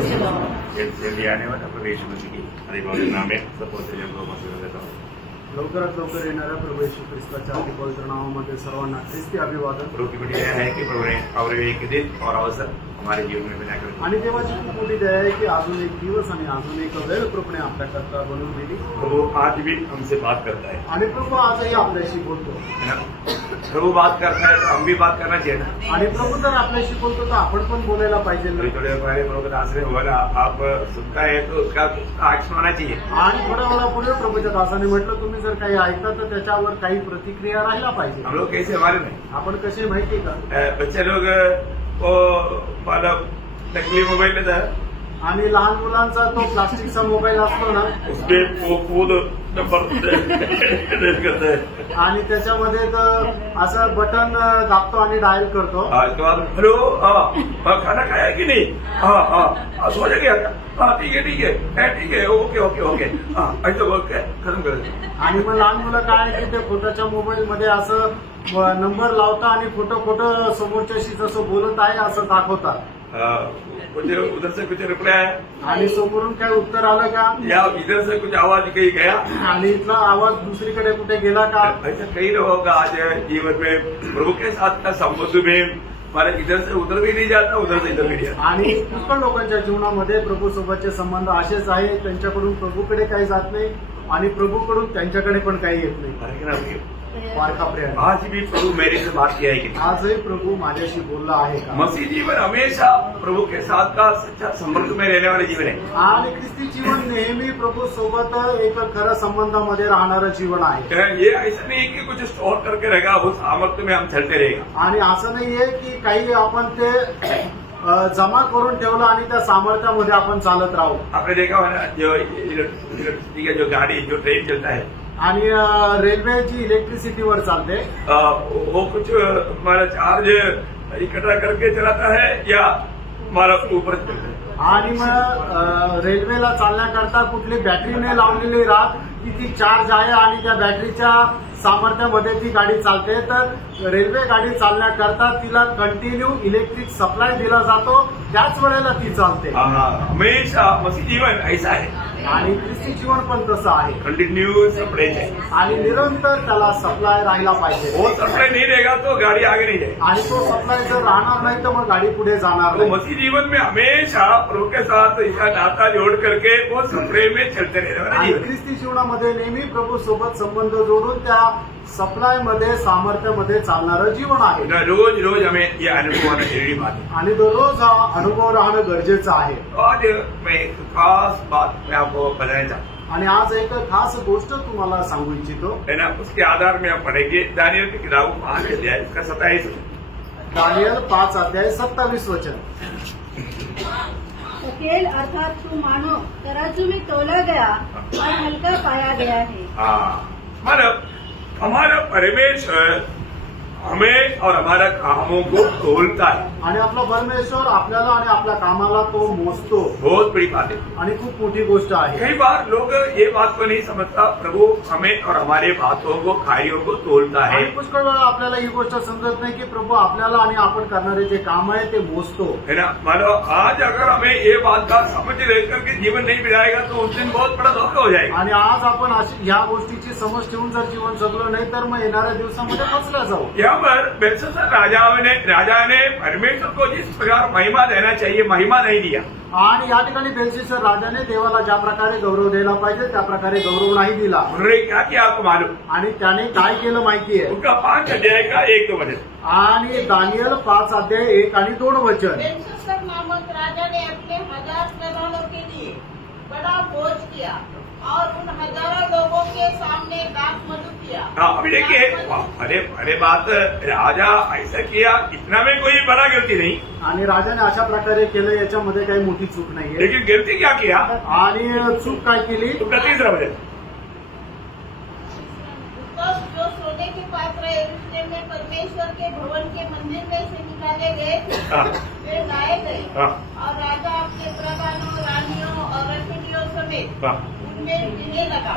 जल्दी आने वाला प्रवेश मसीह की अधिभावी नाम है सपोज को मसीह देता हूँ लवकरात लवकर येणाऱ्या प्रभू येशू ख्रिस्ताच्या अति पवित्र नावामध्ये सर्वांना ख्रिस्ती अभिवादन. प्रभु की बड़ी दया है कि प्रभु ने और एक दिन और अवसर हमारे जीवन में बना कर आणि देवाची खूप मोठी दया आहे की अजून एक दिवस आणि अजून एक वेळ प्रभूने आपल्याकरता बनवून दिली. प्रभु आज भी हमसे बात करता है आणि प्रभू आजही आपल्याशी बोलतो. है ना. प्रभु बात करता है तो हम भी बात करना चाहिए ना. आणि प्रभू जर आपल्याशी बोलतो तर आपण पण बोलायला पाहिजे ना. थोड़े पहले प्रभु के दास ने बोला आप सुनता है तो उसका एक्शन होना चाहिए. आणि थोड्या वेळापूर्वी प्रभूच्या दासाने म्हटलं तुम्ही जर काही ऐकता तर त्याच्यावर काही प्रतिक्रिया राहिला पाहिजे. हम लोग कैसे हमारे नहीं आपण कसे माहिती का बच्चे लोग वो मतलब नकली मोबाइल लेता है आणि लहान मुलांचा तो प्लास्टिकचा मोबाईल असतो ना उसके वो कूद नंबर करता है. आणि त्याच्यामध्ये तर असं बटन दाबतो आणि डायल करतो. इसके बाद हेलो हाँ खाना खाया कि नहीं हाँ सो गया हाँ ठीक है ओके ओके ओके हाँ ऐसा बोल के खत्म कर देते. आणि मग लहान मुलं काय आहे की ते फोटोच्या मोबाईल मध्ये असं नंबर लावता आणि फोटो समोरच्याशी जसं बोलत आहे असं दाखवतात. कुछ उधर से कुछ रिप्लाई आया आणि समोरून काय उत्तर आलं का या इधर से कुछ आवाज कहीं गया आणि इथला आवाज दुसरीकडे कुठे गेला का. ऐसा कई लोगों का आज जीवन में प्रभु के साथ का संबंध में हमारे इधर से उधर भी नहीं जाता उधर से इधर भी नहीं जाता. आणि पुष्कळ लोकांच्या जीवनामध्ये प्रभू सोबतचे संबंध असेच आहे त्यांच्याकडून प्रभूकडे काही जात नाही आणि प्रभूकडून त्यांच्याकडे पण काही येत नाही. वारका प्रेम आज भी प्रभु मेरे से बात किया है कि आजही प्रभू माझ्याशी बोलला आहे का. मसीह जीवन हमेशा प्रभु के साथ का सच्चा संबंध में रहने वाले जीवन है. आणि ख्रिस्ती जीवन नेहमी प्रभू सोबत एक खरं संबंधामध्ये राहणारं जीवन आहे. ये ऐसा नहीं कि कुछ स्टोर करके रहेगा उस सामर्थ्य में हम चलते रहेगा. आणि असं नाहीये की काही आपण ते जमा करून ठेवलं आणि त्या सामर्थ्यामध्ये आपण चालत राहू. आपने देखा हो ना जो इलेक्ट्रिसिटी का जो गाड़ी जो ट्रेन चलता है आणि रेल्वे जी इलेक्ट्रिसिटीवर चालते वो कुछ हमारा चार्ज इकट्ठा करके चलाता है या हमारा ऊपर चलता है. आणि मग रेल्वेला चालण्याकरता कुठली बॅटरी नाही लावलेली राहत की ती चार्ज आहे आणि त्या बॅटरीच्या सामर्थ्यामध्ये ती गाडी चालते. तर रेल्वे गाडी चालण्याकरता तिला कंटिन्यू इलेक्ट्रिक सप्लाय दिला जातो त्याच वेळेला ती चालते. हमेशा मसीह जीवन ऐसा है आणि ख्रिस्ती जीवन पण तसं आहे. कंटिन्यू सप्लाई है आणि निरंतर त्याला सप्लाय राहिला पाहिजे. वो सप्लाई नहीं रहेगा तो गाड़ी आगे नहीं जाएगी. आणि तो सप्लाय जर राहणार नाही तर मग गाडी पुढे जाणार तो नाही. मसीह जीवन में हमेशा प्रभु के साथ इसका नाता जोड़ करके वो सप्लाई में चलते रहने वाला आणि जीवन. ख्रिस्ती जीवनामध्ये नेहमी प्रभू सोबत संबंध जोडून त्या सप्लाय मध्ये सामर्थ्यामध्ये चालणारं जीवन आहे. रोज रोज हमें ये अनुभव आना जरूरी बात है. आणि दररोज हा अनुभव राहणं गरजेचं आहे. आज मैं एक खास बात मैं आपको बताना चाहता हूँ आणि आज एक खास गोष्ट तुम्हाला सांगू इच्छितो. है ना. उसके आधार में हम पढ़ेंगे दानियल की किताब 5 अध्याय इसका 27 दानियल 5 अध्याय 27 वचन. सकेल अर्थात तू मानो तराजू में तोला गया और हल्का पाया गया है. मतलब हमारा परमेश्वर हमें और हमारा कामों को तोलता है. आणि आपला परमेश्वर आपल्याला आणि आपल्या कामाला तो मोजतो. बहुत बड़ी बात है. आणि खूप मोठी गोष्ट आहे. कई बार लोग ये बात को नहीं समझता प्रभु हमें और हमारे बातों को कार्यों को तोलता है. आणि पुष्कळ वेळा आपल्याला ही गोष्ट समजत नाही की प्रभू आपल्याला आणि आपण करणारे जे काम आहे ते मोजतो. है ना. मतलब आज अगर हमें ये बात का समझ लेकर के जीवन नहीं बिताएगा तो उस दिन बहुत बड़ा धोखा हो जाएगा. आणि आज आपण ह्या गोष्टीची समज ठेवून जर जीवन जगलो नाही तर मग येणाऱ्या दिवसामध्ये फसला जाऊ. यहाँ पर बेलशस्सर राजा ने परमेश्वर को जिस प्रकार महिमा देना चाहिए महिमा नहीं दिया. आणि या ठिकाणी बेलशस्सर राजाने देवाला ज्या प्रकारे गौरव द्यायला पाहिजे त्या प्रकारे गौरव नाही दिला. उन्होंने क्या किया आपको मालूम. आणि त्याने काय केलं माहितीये. उनका 5 अध्याय का 1-2 वचन. आणि दानियल 5 अध्याय 1 आणि 2 वचन. बेलशस्सर नामक राजा ने अपने 1000 प्रधानों के लिए बड़ा भोज किया और उन हजारों लोगों के सामने दाख मधु किया. अभी देखिए अरे बात राजा ऐसा किया इतना में कोई बड़ा गलती नहीं. आणि राजाने अशा प्रकारे केलं याच्यामध्ये काही मोठी चूक नाहीये. लेकिन गलती क्या किया. आणि चूक काय केली. तो 30 वचन. तो जो सोने के पात्र यरूशलेम में परमेश्वर के भवन के मंदिर में से निकाले गए वे लाए गए और राजा अपने प्रधानों रानियों और रखियों समेत उनमें पीने लगा.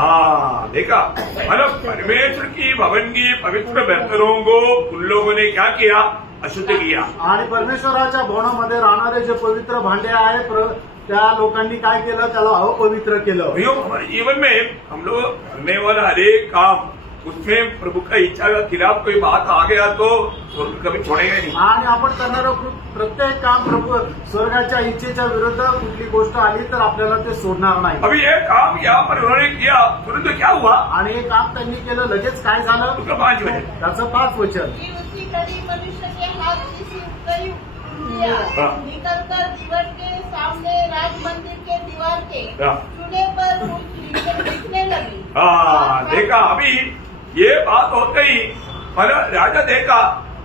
देखा मतलब परमेश्वर की भवन की पवित्र बर्तनों को उन लोगों ने क्या किया अशुद्ध किया. आणि परमेश्वराच्या भवनामध्ये राहणारे जे पवित्र भांडे आहे त्या लोकांनी काय केलं, त्याला अपवित्र केलं. भाइयों, हमारे जीवन में हम लोग करने वाला हर एक काम उसमें प्रभु का इच्छा के खिलाफ कोई बात आ गया तो स्वर्ग कभी छोड़ेगा नहीं. आणि आपण करणारं प्रत्येक काम प्रभू स्वर्गाच्या इच्छेच्या विरुद्ध कुठली गोष्ट आली तर आपल्याला ते सोडणार नाही. अभी ये काम यहाँ पर उन्होंने किया, तुरंत क्या हुआ? आणि हे काम त्यांनी केलं, लगेच काय झालं, उसका 5 वचन. त्याचं 5 वचन. कि उसी घड़ी मनुष्य के हाथ की सी उत्तरी उंगलियां हाँ। निकलकर दीवार के सामने राज मंदिर के दीवार के हाँ। चूने पर लिखने लगी. हाँ, देखा अभी ये बात होते ही मतलब राजा देखा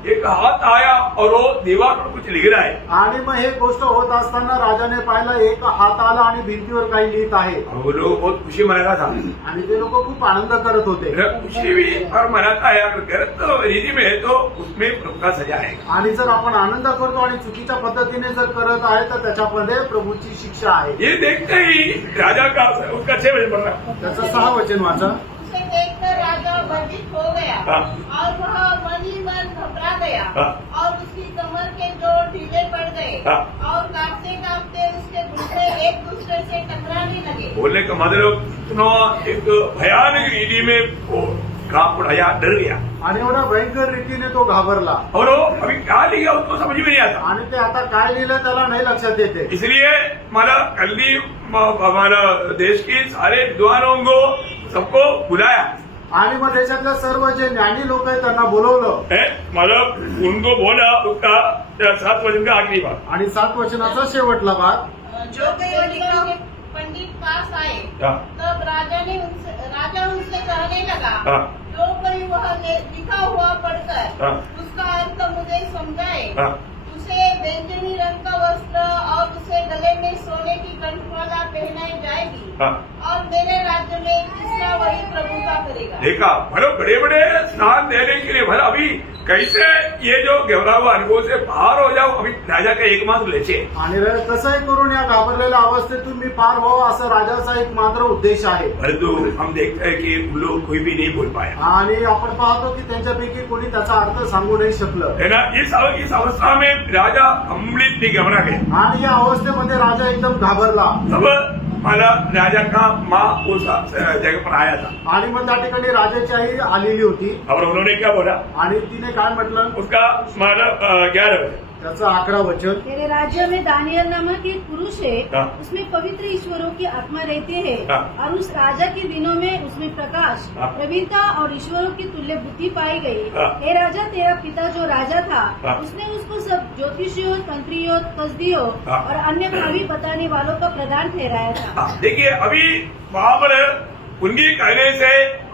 एक हाथ आया और वो दीवार पर कुछ लिख रहा है. आणि मग हे गोष्ट होत असताना राजाने पाहिलं, एक हात आला आणि भिंतीवर काही लिहित आहे. और वो लोग बहुत खुशी मनाता था. आणि ते लोक खूप आनंद करत होते. खुशी भी और मनाता है अगर गलत रीति में है तो उसमें प्रभु का सजा है. आणि जर आपण आनंद करतो आणि चुकीच्या पद्धतीने जर करत आहे तर त्याच्यामध्ये प्रभूची शिक्षा आहे. ये देखते ही राजा का उसका 6 वचन पढ़ना. त्याचं 6 वचन वाचा. उसे देखकर राजा भयभीत हो गया हाँ। और वह मन ही मन घबरा गया हाँ। और उसकी कमर के जोड़ ढीले पड़ गए हाँ। और कांपते कांपते उसके घुटने एक दूसरे से टकराने लगे. बोलने का मतलब इतना एक भयानक रीति में वो कांप उठाया, डर गया. आणि एवढ्या भयंकर रीतीने तो घाबरला. और वो अभी क्या लिखा उसको समझ में नहीं आता. आणि ते आता काय लिहिलं त्याला नाही लक्षात येते. इसलिए हमारा कल्ली हमारा देश के सारे विद्वानों को सबको बुलाया आणि मग देशातल्या सर्व जे ज्ञानी लोक आहेत त्यांना बोलवलं है, मतलब उनको बोला उसका 7 वचन का आखिरी बात. आणि 7 वचनाचा शेवटला भाग. जो पंडित पास आए हाँ। तब राजा उनसे कहने लगा, हाँ। जो कोई वह लिखा हुआ पढ़कर हाँ। उसका अर्थ मुझे समझाए, हाँ। उसे बैंगनी रंग का वस्त्र और उसे गले में सोने की कंठमाला पहनाई जाएगी हाँ। और मेरे राज्य में तीसरा वही प्रभुता करेगा. देखा भलो बड़े बड़े स्नान देने के लिए भला अभी कैसे ये जो गहरा हुआ अनुभव से बाहर हो जाओ. अभी राजा का एकमात्र लेचे आणि कसंही करून या घाबरलेल्या अवस्थेतून मी पार व्हावं असं राजाचा एक मात्र उद्देश आहे. परंतु हम देखते हैं कि उन लोग कोई भी नहीं बोल पाया आणि आपण पाहतो की त्यांच्यापैकी कोणी त्याचा अर्थ सांगू नाही शकलं. है ना. इस अवस्था में राजा कम्प्लीटली घबरा गया. आणि या अवस्थेमध्ये राजा एकदम घाबरला. तब मला राजा का माँ उस जगह पर आया था आणि मग त्या ठिकाणी राजाची आई आलेली होती. और उन्होंने क्या बोला आणि तिने काय म्हटलं, उसका मतलब 11 वचन. त्याचं 11 वचन. तेरे राज्य में दानियल नामक एक पुरुष है, हाँ। उसमें पवित्र ईश्वरों की आत्मा रहती है हाँ। और उस राजा के दिनों में उसमें प्रकाश, हाँ। प्रवीणता और ईश्वरों की तुल्य बुद्धि पाई गई. हाँ। हे राजा, तेरा पिता जो राजा था, हाँ। उसने उसको सब ज्योतिषियों, तंत्रियों, कसदियों हाँ। और अन्य भावी बताने वालों का प्रधान ठहराया था. देखिए अभी वहां पर उनके कहने से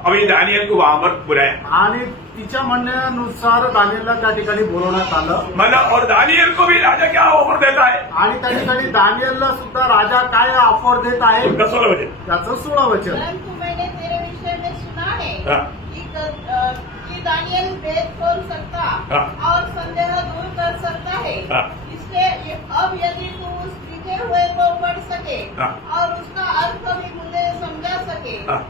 अभी दानियल को वहां पर बुलाया. आणि तिच्या म्हणण्यानुसार दानियलला त्या ठिकाणी बोलवण्यात आलं. मतलब और दानियल को भी राजा क्या ऑफर देता है आणि त्या ठिकाणी दानियलला सुद्धा राजा काय ऑफर देत आहे, उसका 16 वचन. त्याचं 16 वचन. परंतु मैंने तेरे विषय में सुना है हाँ। कि दानियल वेद खोल सकता हाँ। और संदेह दूर कर सकता है. हाँ। इसलिए अब यदि तू उस लिखे हुए को पढ़ सके हाँ। और उसका अर्थ भी मुझे समझा सके हाँ।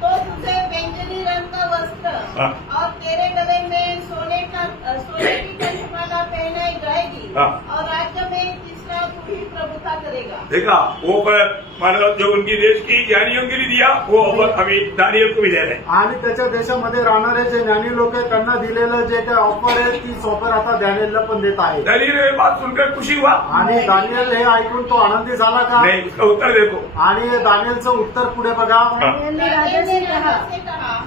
तो तुझे बैंगनी रंग का वस्त्र हाँ। और तेरे गले में सोने की कंठमाला पहनाई जाएगी हाँ। और राज्य में तीसरा तू ही प्रभुता करेगा. देखा वो पर मतलब जो उनकी देश की ज्ञानियों के लिए दिया वो ऑफर अभी दानियल को भी दे रहे हैं. आणि त्याच्या देशामध्ये राहणारे जे ज्ञानी लोक आहेत त्यांना दिलेलं जे काही ऑफर आहे ती ऑफर आता दानियलला पण देत आहे. दानियल ने बात सुनकर खुशी हुआ. आणि दानियल हे ऐकून तो आनंदी झाला का? नहीं, उसका उत्तर देखो. आणि दानियलचं उत्तर पुढे बघा. दानियल ने राजा से कहा,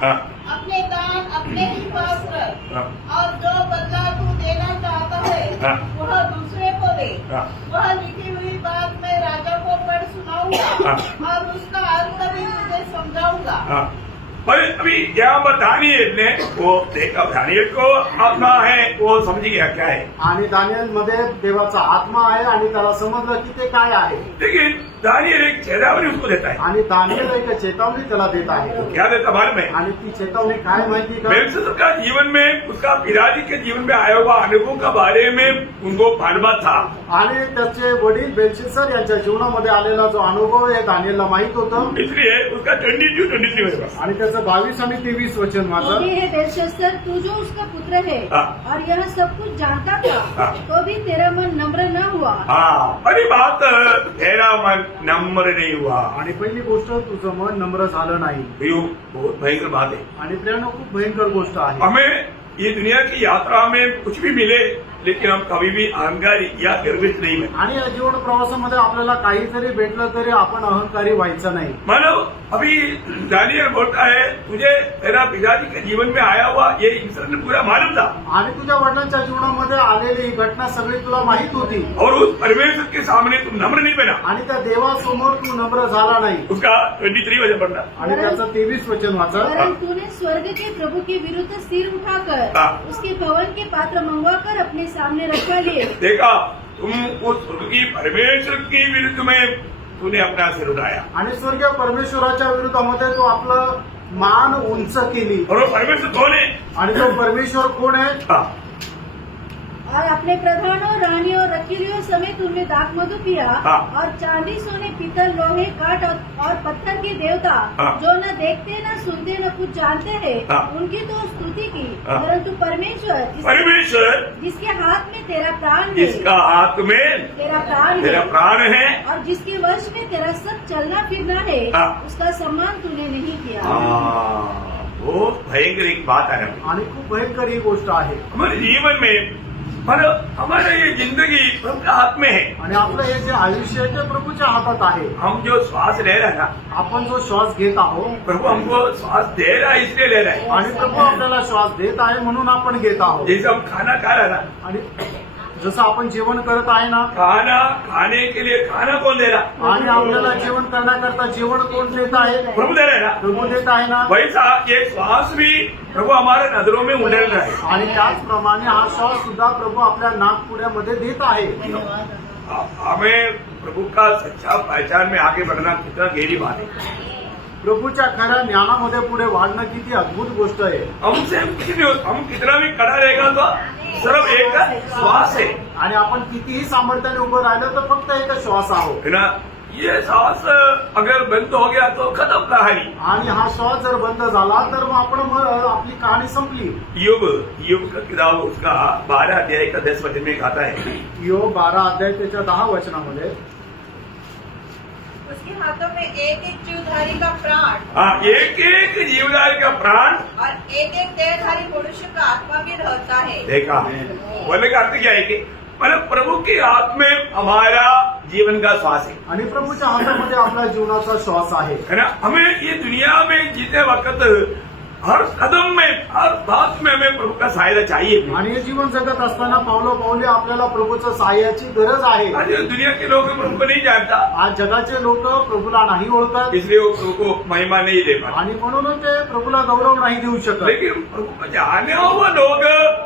हाँ। अपने दान अपने ही पास रख हाँ। और जो बदला तू देना चाहता है हाँ। वह दूसरे को दे. हाँ। वह लिखी हुई बात मैं राजा को पढ़ सुनाऊंगा हाँ। और उसका अर्थ भी तुझे समझाऊंगा. हाँ। और अभी यहाँ पर दानियल ने वो देखा, दानियल को आत्मा है वो समझ गया क्या है. आणि दानियल मध्ये देवाचा आत्मा आहे आणि त्याला समजलं की ते काय आहे. लेकिन दानियल एक चेतावनी उसको देता है। आणि दानियल एक चेतावणी त्याला देत आहे. क्या देता मालूम है? आणि ती चेतावणी काय माहिती का? बेलशस्सर का जीवन में उसका पिताजी के जीवन में आया हुआ अनुभव का बारे में उनको मालूम था। आणि त्याचे वडील बेलशस्सर यांच्या जीवनामध्ये आलेला जो अनुभव आहे दानियलला माहित होतं. इसलिए उसका 22-23 वर्ष आणि त्याचं 22 आणि 23 वचन वाचा. तो भी है बेलशस्सर, तू जो उसका पुत्र है हाँ। और यह सब कुछ जानता था, हाँ। तो भी तेरा मन नम्र न हुआ। हाँ, पहली बात तेरा मन नम्र नहीं हुआ। आणि पहिली गोष्ट तुझं मन नम्र झालं नाही. भैया बहुत भयंकर बात है। आणि प्रियानो खूप भयंकर गोष्ट आहे. हमें ये दुनिया की यात्रा में कुछ भी मिले लेकिन हम कभी भी अहंकारी या गर्वित नहीं बने। आणि या जीवन प्रवासामध्ये आपल्याला काही जरी भेटलं तरी आपण अहंकारी व्हायचं नाही. मानो अभी दानियल बोलता है तुझे तेरा पिताजी के जीवन में आया हुआ ये इंसिडेंट पूरा मालूम था आणि तुझ्या वडिलांच्या जीवनामध्ये आलेली ही घटना सगळी तुला माहित होती. और उस परमेश्वर के सामने तुम नम्र नहीं बना। आणि त्या देवासमोर तू नम्र झाला नाही. उसका 23 वचन पढ़ना। आणि त्याचं 23 वचन वाचा. वरन तूने स्वर्ग के प्रभु के विरुद्ध सिर उठाकर हाँ। उसके भवन के पात्र मंगवाकर अपने सामने रखवा लिए। देखा तुम उस स्वर्गीय परमेश्वर की विरुद्ध में तूने अपना सिर उठाया आणि स्वर्गीय परमेश्वराच्या विरोधामध्ये तू आपलं मान उंच केली. और वो परमेश्वर कौन है? आणि तो परमेश्वर कोण आहे? हाँ, और अपने प्रधानों, रानियों, रखीलियों समेत उनमें दाख मधु पिया। हाँ। और चांदी, सोने, पीतल, लोहे, काठ और पत्थर के देवता हाँ। जो न देखते न सुनते न कुछ जानते हैं, हाँ। उनकी तो स्तुति की। हाँ। परंतु परमेश्वर परमेश्वर जिसके हाथ में तेरा प्राण है, जिसका हाथ में तेरा प्राण तेरा है, प्राण है, और जिसके वश में तेरा सब चलना फिरना है, हाँ। उसका सम्मान तूने नहीं किया। हाँ, बहुत भयंकर एक बात है ना। आणि खूप भयंकर ही गोष्ट आहे. हमारे जीवन में हमारा ये जिंदगी प्रभु के हाथ में है। आणि आपलं हे जे आयुष्य आहे ते प्रभूच्या हातात आहे. हम जो श्वास ले रहे हैं ना, आपण जो श्वास घेत आहोत प्रभु हमको श्वास दे रहा है इसलिए ले रहा है। आणि प्रभू आपल्याला श्वास देत आहे म्हणून आपण घेत आहोत. जैसे हम खाना खा रहे हैं ना, आणि जसं आपण जेवण करत आहे ना, खाना खाने के लिए खाना कौन दे रहा? आणि आपल्याला जेवण करण्याकरता जेवण कोण देत आहे? प्रभु दे रहे हैं ना। प्रभू देत आहे ना. वैसा ये श्वास भी प्रभु हमारे नजरों में उड़ेल रहा है। आणि त्याचप्रमाणे हा श्वास सुद्धा प्रभू आपल्या नाकपुड्यामध्ये देत आहे. हमें प्रभु का सच्चा पहचान में आगे बढ़ना कितना गहरी बात है। प्रभूच्या खऱ्या ज्ञानामध्ये पुढे वाढणं किती अद्भुत गोष्ट आहे. हमसे कुछ नहीं होता, हम कितना भी खड़ा रहेगा तो सिर्फ एक श्वास है आणि आपण कितीही सामर्थ्याने उभं राहिलं तर फक्त एक श्वास आहोत. है ना। ये श्वास अगर बंद हो गया तो खत्म कहानी। आणि हा श्वास जर बंद झाला तर मग आपली कहाणी संपली. योग का किताब उसका 12 अध्याय का 10 वचन में आता है। योग 12 अध्याय त्याच्या 10 वचनामध्ये उसके हाथों में एक एक जीवधारी का प्राण हाँ, एक एक जीवदार का प्राण और एक एक देहधारी मनुष्य का आत्मा भी रहता है। देखा। बोलने का अर्थ क्या है कि मतलब प्रभु के हाथ में हमारा जीवन का श्वास है। आणि प्रभूच्या हातामध्ये आपल्या जीवनाचा श्वास आहे. है ना। हमें ये दुनिया में जीते वक्त हर कदम में हर बात में हमें प्रभु का सहायता चाहिए। आणि हे जीवन जगत असताना पावलं पावले आपल्याला प्रभूच्या सहाय्याची गरज आहे. आज दुनिया के लोग प्रभु को नहीं जानता, आज जगाचे लोक प्रभूला नाही ओळखत इसलिए वो प्रभु को महिमा नहीं दे पाते। आणि म्हणून ते प्रभूला गौरव नाही देऊ शकत. लेकिन प्रभु को जाने हुआ लोग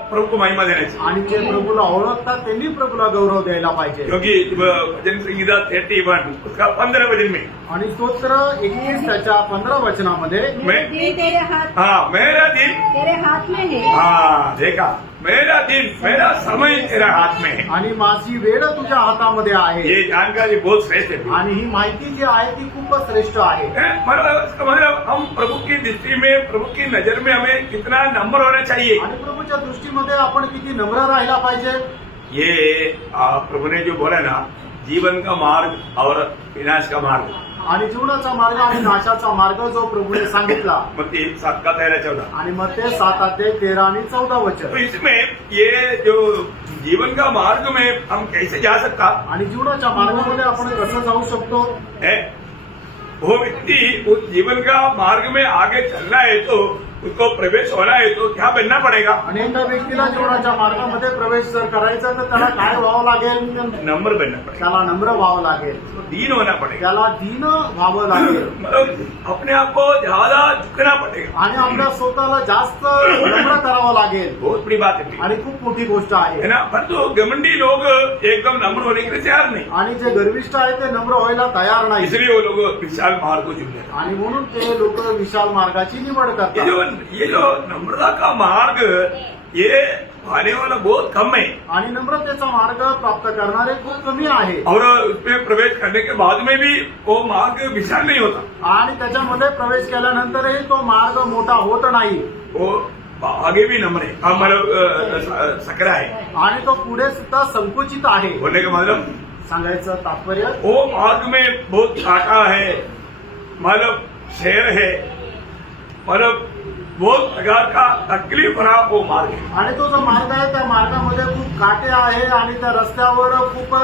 प्रभु को महिमा देना चाहिए। आणि जे प्रभूला ओळखतात त्यांनी प्रभूला गौरव द्यायला पाहिजे. क्योंकि भजन संगीता 31 उसका 15 वचन में आणि स्तोत्र 21 त्याच्या 15 वचनामध्ये मैं- दिल तेरे हाथ हाँ, मेरा दिन तेरे हात में है। हाँ देखा, मेरा दिन मेरा समय तेरा हाथ में है। आणि माझी वेळ तुझ्या हातामध्ये आहे. ये जानकारी बहुत श्रेष्ठ है। आणि ही माहिती जी आहे ती खूपच श्रेष्ठ आहे. मतलब हम प्रभु की दृष्टि में प्रभु की नजर में हमें कितना नम्र होना चाहिए। आणि प्रभूच्या दृष्टीमध्ये आपण किती नम्र राहायला पाहिजे. ये प्रभु ने जो बोला ना, जीवन का मार्ग और विनाश का मार्ग, आणि जीवनाचा मार्ग आणि नाशाचा मार्ग जो प्रभूने सांगितला. मग 7 का 13-14। आणि मग ते 7 अध्याय 13 आणि 14 तो वचन. इसमें ये जो जीवन का मार्ग में हम कैसे जा सकता आणि जीवनाच्या मार्गामध्ये आपण कसं जाऊ शकतो. है, वो व्यक्ति उस जीवन का मार्ग में आगे चलना है तो उसको प्रवेश होना है तो क्या बनना पड़ेगा? आणि एका व्यक्तीला जीवनाच्या मार्गामध्ये प्रवेश जर करायचा तर त्याला काय व्हावं लागेल? नंबर बनना पड़ेगा, त्याला नम्र व्हावं लागेल, दीन होना पड़ेगा, त्याला दीन व्हावं लागेल मतलब अपने आप को ज्यादा झुकना पड़ेगा. आणि आपल्या स्वतःला जास्त नम्र करावं लागेल. बहुत बड़ी बात है आणि खूप मोठी गोष्ट आहे. है ना. परंतु घमंडी लोग एकदम नम्र होने के लिए तैयार नहीं, आणि जे गर्विष्ठ आहे ते नम्र व्हायला तयार नाही इसलिए वो लोग विशाल मार्ग को चुन लेते हैं. आणि म्हणून ते लोक विशाल मार्गाची निवड ये करतात. जो नम्रता का मार्ग ये पाने वाला बहुत कम है आणि नम्रतेचा मार्ग प्राप्त करणारे खूप कमी आहे. और उसमें प्रवेश करने के बाद में भी वो मार्ग विशाल नहीं होता. आणि त्याच्यामध्ये प्रवेश केल्यानंतरही तो मार्ग मोठा होत नाही. वो आगे भी नम्र है, मतलब सकरा है. आणि तो पुढे सुद्धा संकुचित आहे. बोलने का मतलब सांगायचं तात्पर्य वो मार्ग में बहुत कांटा है, मतलब शेर है, मतलब बहुत प्रकार का तकलीफ भरा वो मार्ग है. आणि तो जो मार्ग आहे त्या मार्गामध्ये खूप काटे आहे आणि त्या रस्त्यावर खूप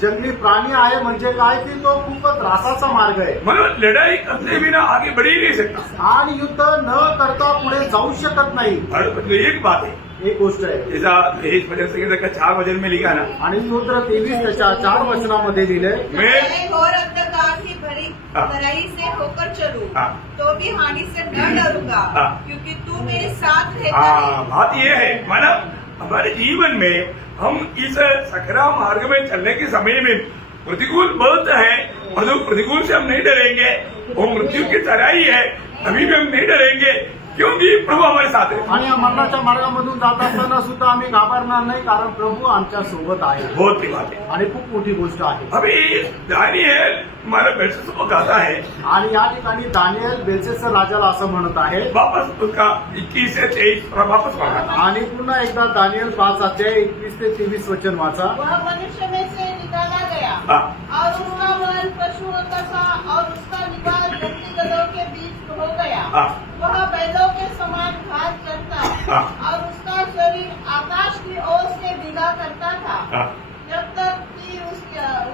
जंगली प्राणी आहे. म्हणजे काय की तो खूप त्रासाचा मार्ग आहे. मतलब लड़ाई करते बिना आगे बढ़ ही नहीं सकता. आणि युद्ध न करता पुढे जाऊ शकत नाही. और एक बात है, एक गोष्ट आहे. जैसा 23 वचन संहिता का 4 वचन में लिखा ना, आणि युद्ध 23 त्याच्या 4 वचनामध्ये लिहिले, मैं मैं घोर अंधकार की भरी हाँ। भराई से होकर चलूं हाँ। तो भी हानि से न डरूंगा हाँ। क्योंकि तू मेरे साथ रहता है. बात ये है, मतलब हमारे जीवन में हम इस सकरा मार्ग में चलने के समय में प्रतिकूल बहुत है, और प्रतिकूल से हम नहीं डरेंगे. वो मृत्यु की तरह ही है, अभी भी हम नहीं डरेंगे क्योंकि प्रभु हमारे साथ है. आणि या मरणाच्या मार्गामधून जात असताना सुद्धा आम्ही घाबरणार नाही, कारण प्रभू आमच्या सोबत आहे. बहुत बड़ी बात है. आणि खूप मोठी गोष्ट आहे. अभी दानिएल हमारे बेलशस्सर को कहता है, आणि या ठिकाणी दानिएल बेलशस्सर राजाला असं म्हणत आहे. वापस उसका 21 से 23 वापस पढ़ा. आणि पुन्हा एकदा दानिएल 5 अध्याय 21 ते 23 वचन वाचा. वह मनुष्य में से निकाला गया हाँ. और उसका मन पशुओं का सा और उसका निवास जंगली गधों के बीच हो गया. हाँ. वह बैलों के समान घास चरता हाँ. और उसका शरीर आकाश की ओर से भीगा करता था. हाँ. जब तक कि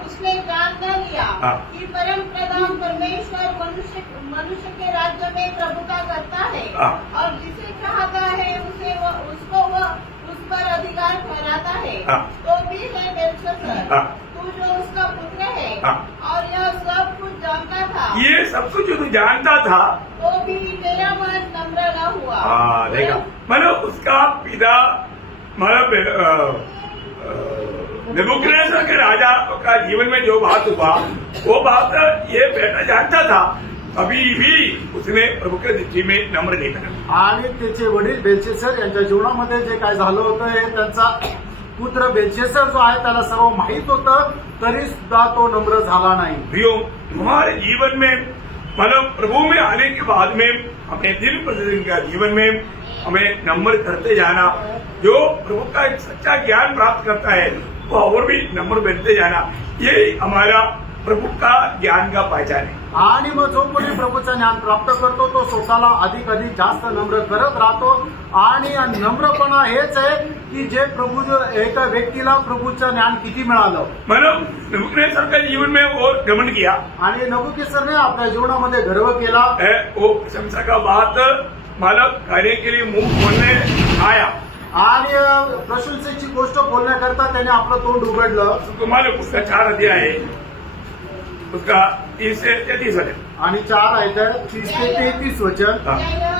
उसने जान न लिया हाँ. कि परम प्रधान परमेश्वर मनुष्य के राज्य में प्रभुता करता है. हाँ. और जिसे चाहता है उसको वह उस पर अधिकार ठहराता है. हाँ. तो भी है बेलशस्सर, हाँ. तू जो उसका पुत्र है हाँ. और यह सब कुछ जानता था, ये सब कुछ जो तू जानता था, तो भी तेरा मन नम्र न हुआ. हाँ देखा, मतलब उसका पिता मतलब नेबूकदनेस्सर के राजा का जीवन में जो बात हुआ वो बात ये बेटा जानता था, अभी भी उसने प्रभु के दृष्टि में नम्र नहीं करा. आणि त्याचे वडील बेलशस्सर यांच्या जीवनामध्ये जे काय झालं होतं हे त्यांचा पुत्र बेलशस्सर जो आहे त्याला सर्व माहित होतं, तरी सुद्धा तो नम्र झाला नाही. प्रियो, हमारे जीवन में मतलब प्रभु में आने के बाद में अपने दिन प्रतिदिन का जीवन में हमें नम्र करते जाना, जो प्रभु का एक सच्चा ज्ञान प्राप्त करता है वो और भी नम्र बनते जाना, यही हमारा प्रभु का ज्ञान का पहचान है. आणि मग जो कोणी प्रभूचं ज्ञान प्राप्त करतो तो स्वतःला अधिक अधिक जास्त नम्र करत राहतो. आणि नम्रपणा हेच आहे की जे प्रभू एका व्यक्तीला प्रभूचं ज्ञान किती मिळालं. मतलब नेबूकदनेस्सर के जीवन में वो घमंड किया आणि नबुकदनेस्सरने आपल्या जीवनामध्ये गर्व केला. है, वो प्रशंसा का बात मतलब करने के लिए मुंह खोलने आया. आणि प्रशंसेची गोष्ट बोलण्याकरता त्याने आपलं तोंड उघडलं. तुम्हाला उसका 4 अध्याय है, उसका 30 से 33 वचन. आणि 4 आहेत 30 ते 33 वचन. हाँ. क्या यह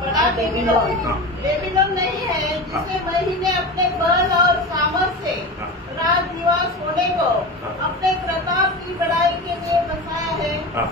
बड़ा बेबीलोन नहीं है जिसे महीने अपने बल और सामर्थ से हाँ. राज निवास होने को अपने प्रताप की बढ़ाई के लिए बसाया है. हाँ.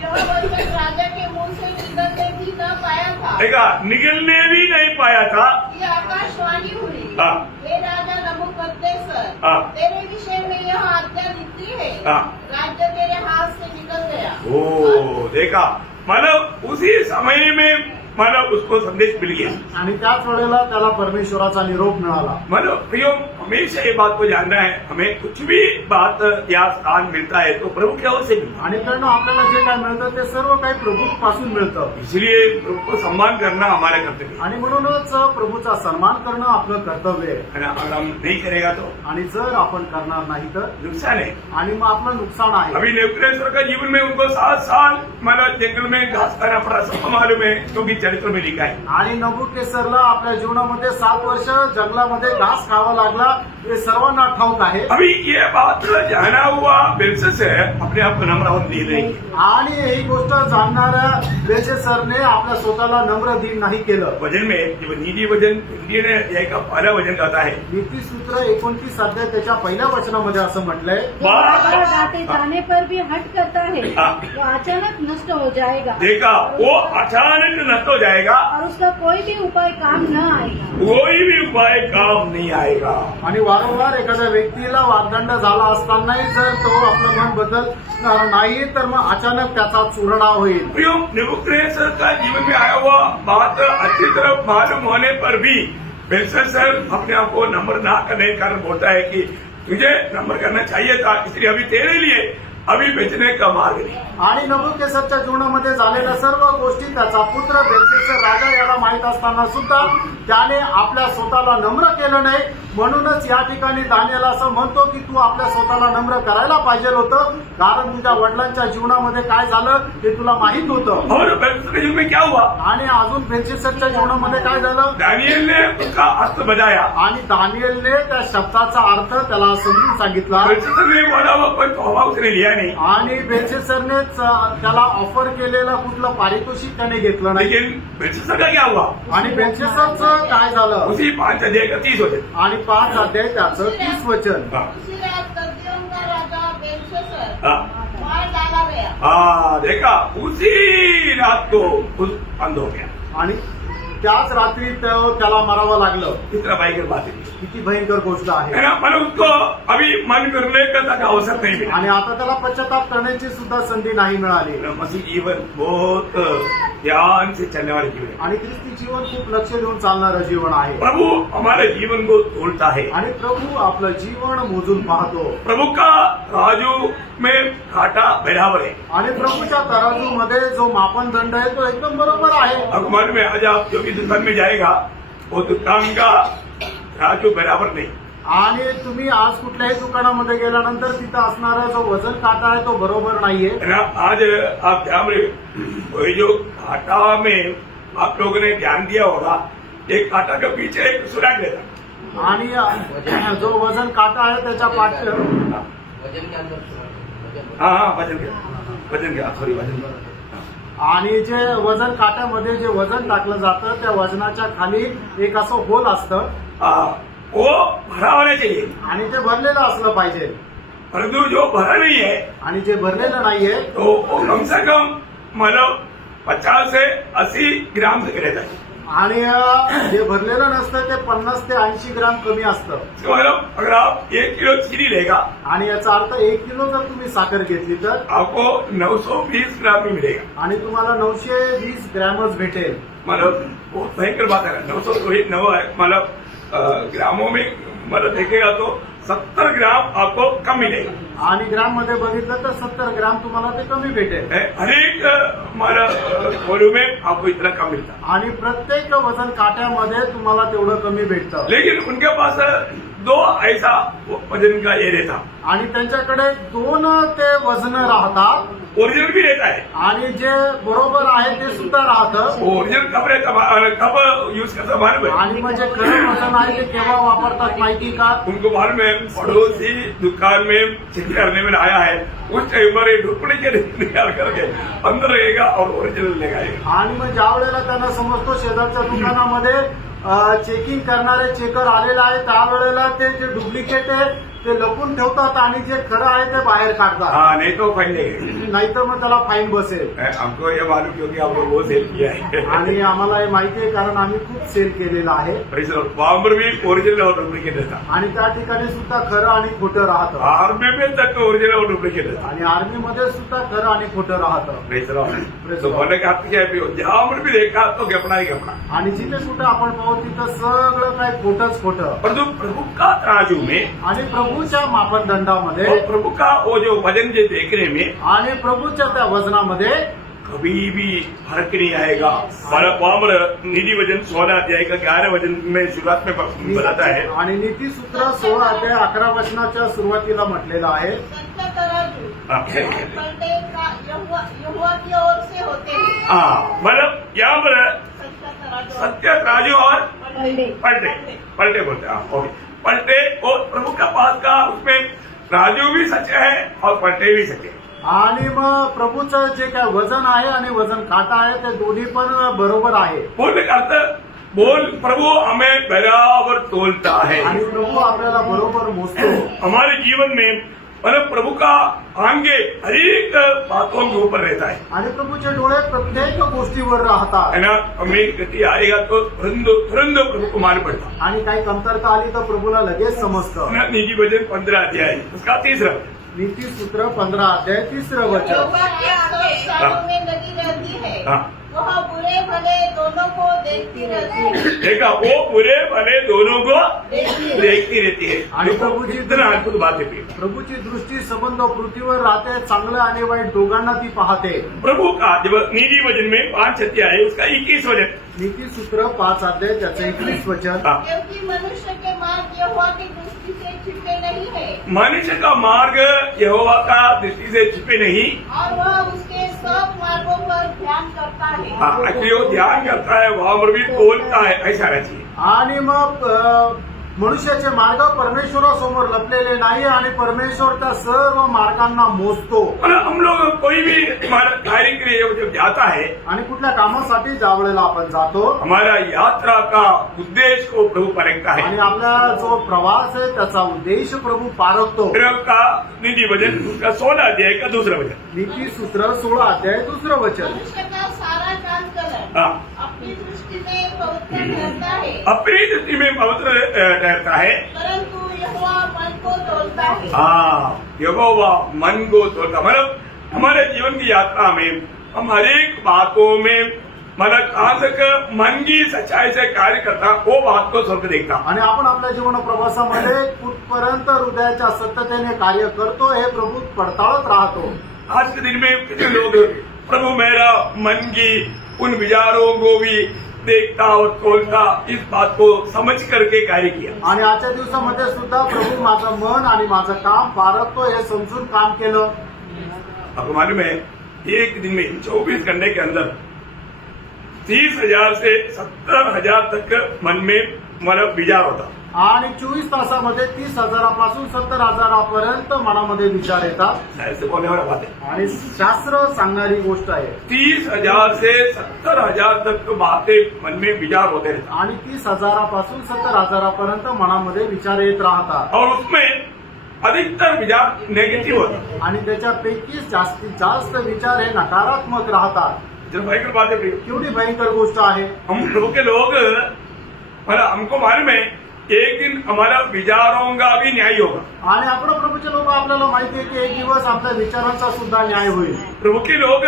यह वचन राजा के मुंह से निकलने भी न पाया था. देखा, निकलने भी नहीं पाया था. ये आकाशवाणी हुई. हाँ. हे राजा नबूकदनेस्सर, हाँ. तेरे विषय में यह आज्ञा लिखी है. हाँ. राज्य तेरे हाथ से निकल गया. ओ देखा, मतलब उसी समय में मतलब उसको संदेश मिल गया. आणि त्याच वेळेला त्याला परमेश्वराचा निरोप मिळाला. मतलब प्रियो, हमेशा ये बात को जानना है, हमें कुछ भी बात या स्थान मिलता है तो प्रभु की ओर से मिलता है. आणि कारण आपल्याला जे काय मिळतं ते सर्व काही प्रभू पासून मिळतं. इसलिए प्रभु को सम्मान करना हमारा कर्तव्य है. आणि म्हणूनच प्रभूचा सन्मान करणं आपलं कर्तव्य आहे. है ना. अगर हम नहीं करेगा तो आणि जर आपण करणार नाही तर नुकसान है. आणि मग आपलं नुकसान आहे. अभी नेबूकदनेस्सर का जीवन में उनको 7 साल मतलब जंगल में घास खाना पड़ा, सबको मालूम है, क्योंकि चरित्र में लिखा है। आणि नबुकेसरला आपल्या जीवनामध्ये 7 वर्ष जंगलामध्ये घास खावा लागला, हे सर्वांना ठाऊक आहे. अभी ये बात जाना हुआ बेलशस्सर अपने आप को नम्र होने दे रही है। आणि ही गोष्ट जाणणाऱ्या बेलशस्सरने आपल्या स्वतःला नम्र दिन नाही केलं. वजन में जब नीति वजन इंडिया ने यह का पहला वजन कहता है, नीतिसूत्र 29 अध्याय त्याच्या पहिल्या वचनामध्ये असं म्हटलंय, जो बाबा डांटे जाने पर भी हट करता है हाँ। वो अचानक नष्ट हो जाएगा। देखा वो अचानक नष्ट हो जाएगा, और उसका कोई भी उपाय काम न आएगा। कोई भी उपाय काम नहीं आएगा। आणि वारंवार एखाद्या व्यक्तीला वाददंड झाला असतानाही जर तो आपलं मन बदलणार नाही तर मग अचानक त्याचा चूरणा होईल. प्रियो, नेबुकदनेस्सर का जीवन में आया हुआ बात अच्छी तरह मालूम होने पर भी बेलशस्सर अपने आप को नम्र ना करने के कारण बोलता है कि तुझे नम्र करना चाहिए था, इसलिए अभी तेरे लिए अभी बेचने का मार्ग नहीं। आणि नबुकेसरच्या जीवनामध्ये झालेल्या सर्व गोष्टी त्याचा पुत्र बेलशस्सर राजा याला माहीत असताना सुद्धा त्याने आपल्या स्वतःला नम्र केलं नाही. म्हणूनच या ठिकाणी दानिएल असं म्हणतो की तू आपल्या स्वतःला नम्र करायला पाहिजे होतं, कारण तुझ्या वडिलांच्या जीवनामध्ये काय झालं ते तुला माहीत होतं. और बेलशस्सर के जीवन में क्या हुआ? आणि अजून बेलशस्सरच्या जीवनामध्ये काय झालं, दानिएल ने उसका अर्थ बताया। आणि दानिएलने त्या शब्दाचा अर्थ त्याला समजून सांगितला. बेलशस्सर ने बोला वो कोई तोहफा उसने लिया नहीं, आणि बेलशस्सरनेच त्याला ऑफर केलेलं कुठलं पारितोषिक त्याने घेतलं नाही. लेकिन बेलशस्सर का क्या हुआ? आणि बेलशस्सरचं काय झालं, उसी 5 अध्याय का 30 होते। आणि 5 अध्याय त्याचं 30 वचन. हाँ। उसी रात कस्दियों का राजा बेलशस्सर हाँ। मार डाला गया। हाँ, देखा उसी रात को खुद अंध हो गया। आणि त्याच रात्री त्याला मरावं लागलं. कितना भयंकर बात है, किती भयंकर गोष्ट है आहे. ना? मैंने उसको अभी मन करने का तक अवसर नहीं मिला। आणि आता त्याला पश्चाताप करण्याची सुद्धा संधी नाही मिळाली. मसीह जीवन बहुत ध्यान से चलने वाले जीवन है। आणि ख्रिस्ती जीवन खूप लक्ष देऊन चालणारं जीवन आहे. प्रभु हमारे जीवन को तोड़ता है। आणि प्रभू आपलं जीवन मोजून पाहतो. प्रभु का राजू में काटा बराबर है। आणि प्रभूच्या तराजूमध्ये जो मापन दंड आहे तो एकदम बरोबर आहे. अब मन में आज आप जो भी दुकान में जाएगा वो दुकान का राजू बराबर नहीं। आणि तुम्ही आज कुठल्याही दुकानामध्ये गेल्यानंतर तिथं असणारा जो वजन काटा आहे तो बरोबर नाहीये. है ना? आज आप ध्यान रहे, जो काटा में आप लोगों ने ध्यान दिया होगा, एक काटा के पीछे एक सुराग रहता। आणि जो वजन काटा आहे त्याच्या पाठ हाँ, वजन क्या सॉरी वजन। आणि जे वजन काट्यामध्ये जे वजन टाकलं जातं त्या वजनाच्या खाली एक असं होल असतं वो भरा होना चाहिए, आणि ते भरलेलं असलं पाहिजे. परंतु जो भरा नहीं है आणि जे भरलेलं नाहीये तो वो कम से कम मतलब 50 से 80 ग्राम से रहता है। आणि जे भरलेलं नसतं ते 50 ते 80 ग्राम कमी असतं. इसका मतलब अगर आप 1 किलो चीनी लेगा आणि याचा अर्थ 1 किलो जर तुम्ही साखर घेतली तर आपको 920 ग्राम ही मिलेगा। आणि तुम्हाला 920 ग्रॅमच भेटेल. मतलब बहुत भयंकर बात है। 909 है मतलब ग्रामों में मतलब देखेगा तो 70 ग्राम आपको कम मिलेगा। आणि ग्राम मध्ये बघितलं तर 70 ग्राम तुम्हाला ते कमी भेटेल. हर एक मतलब वॉल्यूम में आपको इतना कम मिलता। आणि प्रत्येक वजन काट्यामध्ये तुम्हाला तेवढं कमी भेटतं. लेकिन उनके पास 2 ऐसा वजन का ये रहता, आणि त्यांच्याकडे 2 ते वजन राहतात. ओरिजिनल भी रहता है। आणि जे बरोबर आहे ते सुद्धा राहतं. ओरिजिनल कब रहता, कब यूज करता मालूम है? आणि म्हणजे खरं वजन आहे ते केव्हा वापरतात माहिती का? उनको मालूम है पड़ोसी दुकान में चेक करने में आया है, उस टाइम पर डुप्लीकेट निकाल करके अंदर रहेगा और ओरिजिनल लेगा। आणि मग ज्या वेळेला त्यांना समजतो शेजारच्या दुकानामध्ये चेकिंग करणारे चेकर आलेला आहे त्यावेळेला ते जे डुप्लिकेट आहे ते लपून ठेवतात आणि जे खरं आहे ते बाहेर काढतात. हाँ, नहीं तो फाइन लेंगे। नाहीतर मग त्याला फाईन बसेल. हमको ये मालूम क्योंकि हम लोग वो सेल किया है। आणि आम्हाला हे माहिती आहे कारण आम्ही खूप सेल केलेलं आहे. वहां पर भी ओरिजिनल और डुप्लीकेट रहता, आणि त्या ठिकाणी सुद्धा खरं आणि खोटं राहतं. आर्मी में तक ओरिजिनल और डुप्लीकेट रहता। आणि आर्मीमध्ये सुद्धा खरं आणि खोटं राहतं. तो बोले कि आपकी क्या भी जहां पर भी देखा तो गपना ही गपना। आणि जिथे कुठं आपण पाहू तिथं सगळं काय खोटंच खोटं. परंतु प्रभु का तराजू में आणि प्रभूच्या मापदंडामध्ये और प्रभु का वो जो वजन जो देखने में आणि प्रभूच्या त्या वजनामध्ये कभी भी फर्क नहीं आएगा। वहां पर नीति वजन 16 अध्याय का 11 वजन में शुरुआत में बताता है। आणि नीतिसूत्र 16 अध्याय 11 वचनाच्या सुरुवातीला म्हटलेलं आहे. सच्चा तराजू हाँ। पलटे का यहोवा की ओर से होते हैं। हाँ, मतलब यहाँ पर सत्य तराजू और पलटे पलटे बोलते हैं, ओके। पलटे और प्रभु का पास का उसमें राजू भी सच्चा है और पलटे भी सच्चे हैं। आणि मग प्रभूचं जे काय वजन आहे आणि वजन काटा आहे ते दोन्ही पण बरोबर आहे. बोलने का अर्थ बोल प्रभु हमें बराबर तोलता है। आणि प्रभू आपल्याला बरोबर मोजतो. हमारे जीवन में मतलब प्रभु का आंगे हर एक बातों के ऊपर रहता है आणि प्रभूचे डोळे प्रत्येक गोष्टीवर राहतात. है ना। हमें गति आएगा तो तुरंत प्रभु को मान पड़ता आणि काही कमतरता आली तर प्रभूला लगेच समजतं. है ना। नीति वचन 15 अध्याय उसका 3रा नीती सूत्र 15 अध्याय 3 वचन. यहोवा की आंखें सालों में लगी रहती है, हाँ। वह बुरे भले दोनों को देखती रहती है। देखा, वो बुरे भले दोनों को देखती देखती रहती है। आणि देखो, प्रभूची इतना अद्भुत बात है प्रिय। प्रभूची दृष्टी संबंध पृथ्वीवर राहते. चांगलं आणि वाईट दोघांना ती पाहते. प्रभु का जब नीति वचन में 5 अध्याय उसका 21 वचन, नीती सूत्र 5 अध्याय त्याचं 21 वचन. हाँ। क्योंकि मनुष्य के मार्ग यहोवा की दृष्टि से छिपे नहीं है, मनुष्य का मार्ग यहोवा का दृष्टि से छिपे नहीं। और वह उसके सब मार्गों पर ध्यान करता है। हाँ, एक्चुअली वो ध्यान करता है, वहां पर भी तोलता है, ऐसा रहना चाहिए। आणि मग मनुष्याचे मार्ग परमेश्वरासमोर लपलेले नाही आणि परमेश्वर त्या सर्व मार्गांना मोजतो. मतलब हम लोग कोई भी हमारा कार्य के लिए जब जाता है, आणि कुठल्या कामासाठी ज्या वेळेला आपण जातो हमारा यात्रा का उद्देश्य को प्रभु परखता है। आणि आपला जो प्रवास आहे त्याचा उद्देश प्रभू पारखतो. फिर उसका नीति वचन उसका 16 अध्याय का 2रा वचन, नीती सूत्र 16 अध्याय 2 वचन. मनुष्य का सारा चालचलन हाँ। अपनी दृष्टि में पवित्र ठहरता है, अपनी दृष्टि में पवित्र ठहरता है, परंतु यहोवा मन को तोलता है। हाँ, यहोवा मन को तोड़ता। मतलब हमारे जीवन की यात्रा में हम हर एक बातों में मतलब कहाँ तक मन की सच्चाई से कार्य करता, वो बात को स्वर्ग देखता। आणि आपण आपल्या जीवन प्रवासामध्ये कुठपर्यंत हृदयाच्या सत्यतेने कार्य करतो हे प्रभू पडताळत राहतो. आज के दिन में कितने लोग प्रभु मेरा मन की उन विचारों को भी देखता और तोलता, इस बात को समझ करके कार्य किया। आणि आजच्या दिवसामध्ये सुद्धा प्रभू माझं मन आणि माझं काम पारखतो हे समजून काम केलं. आपको मालूम है एक दिन में 24 घंटे के अंदर 30,000 से 70,000 तक मन में मतलब विचार होता। आणि 24 तासामध्ये 30,000 पासून 70,000 मनामध्ये विचार येतात. ऐसे बोलने वाला बात है। आणि शास्त्र सांगणारी गोष्ट आहे. 30,000 से 70,000 तक बातें मन में विचार होते रहते आणि 30,000 पासून 70,000 मनामध्ये विचार येत राहतात. और उसमें अधिकतर विचार नेगेटिव होते। आणि त्याच्यापैकी जास्तीत जास्त विचार हे नकारात्मक राहतात. जब भयंकर बात है प्रिय। केवढी भयंकर गोष्ट आहे. हम प्रभु के लोग मतलब हमको मालूम है एक दिन हमारा विचारों का भी न्याय होगा। आणि आपण प्रभूचे लोक आपल्याला माहिती आहे की एक दिवस आपल्या विचारांचा सुद्धा न्याय होईल. प्रभु के लोग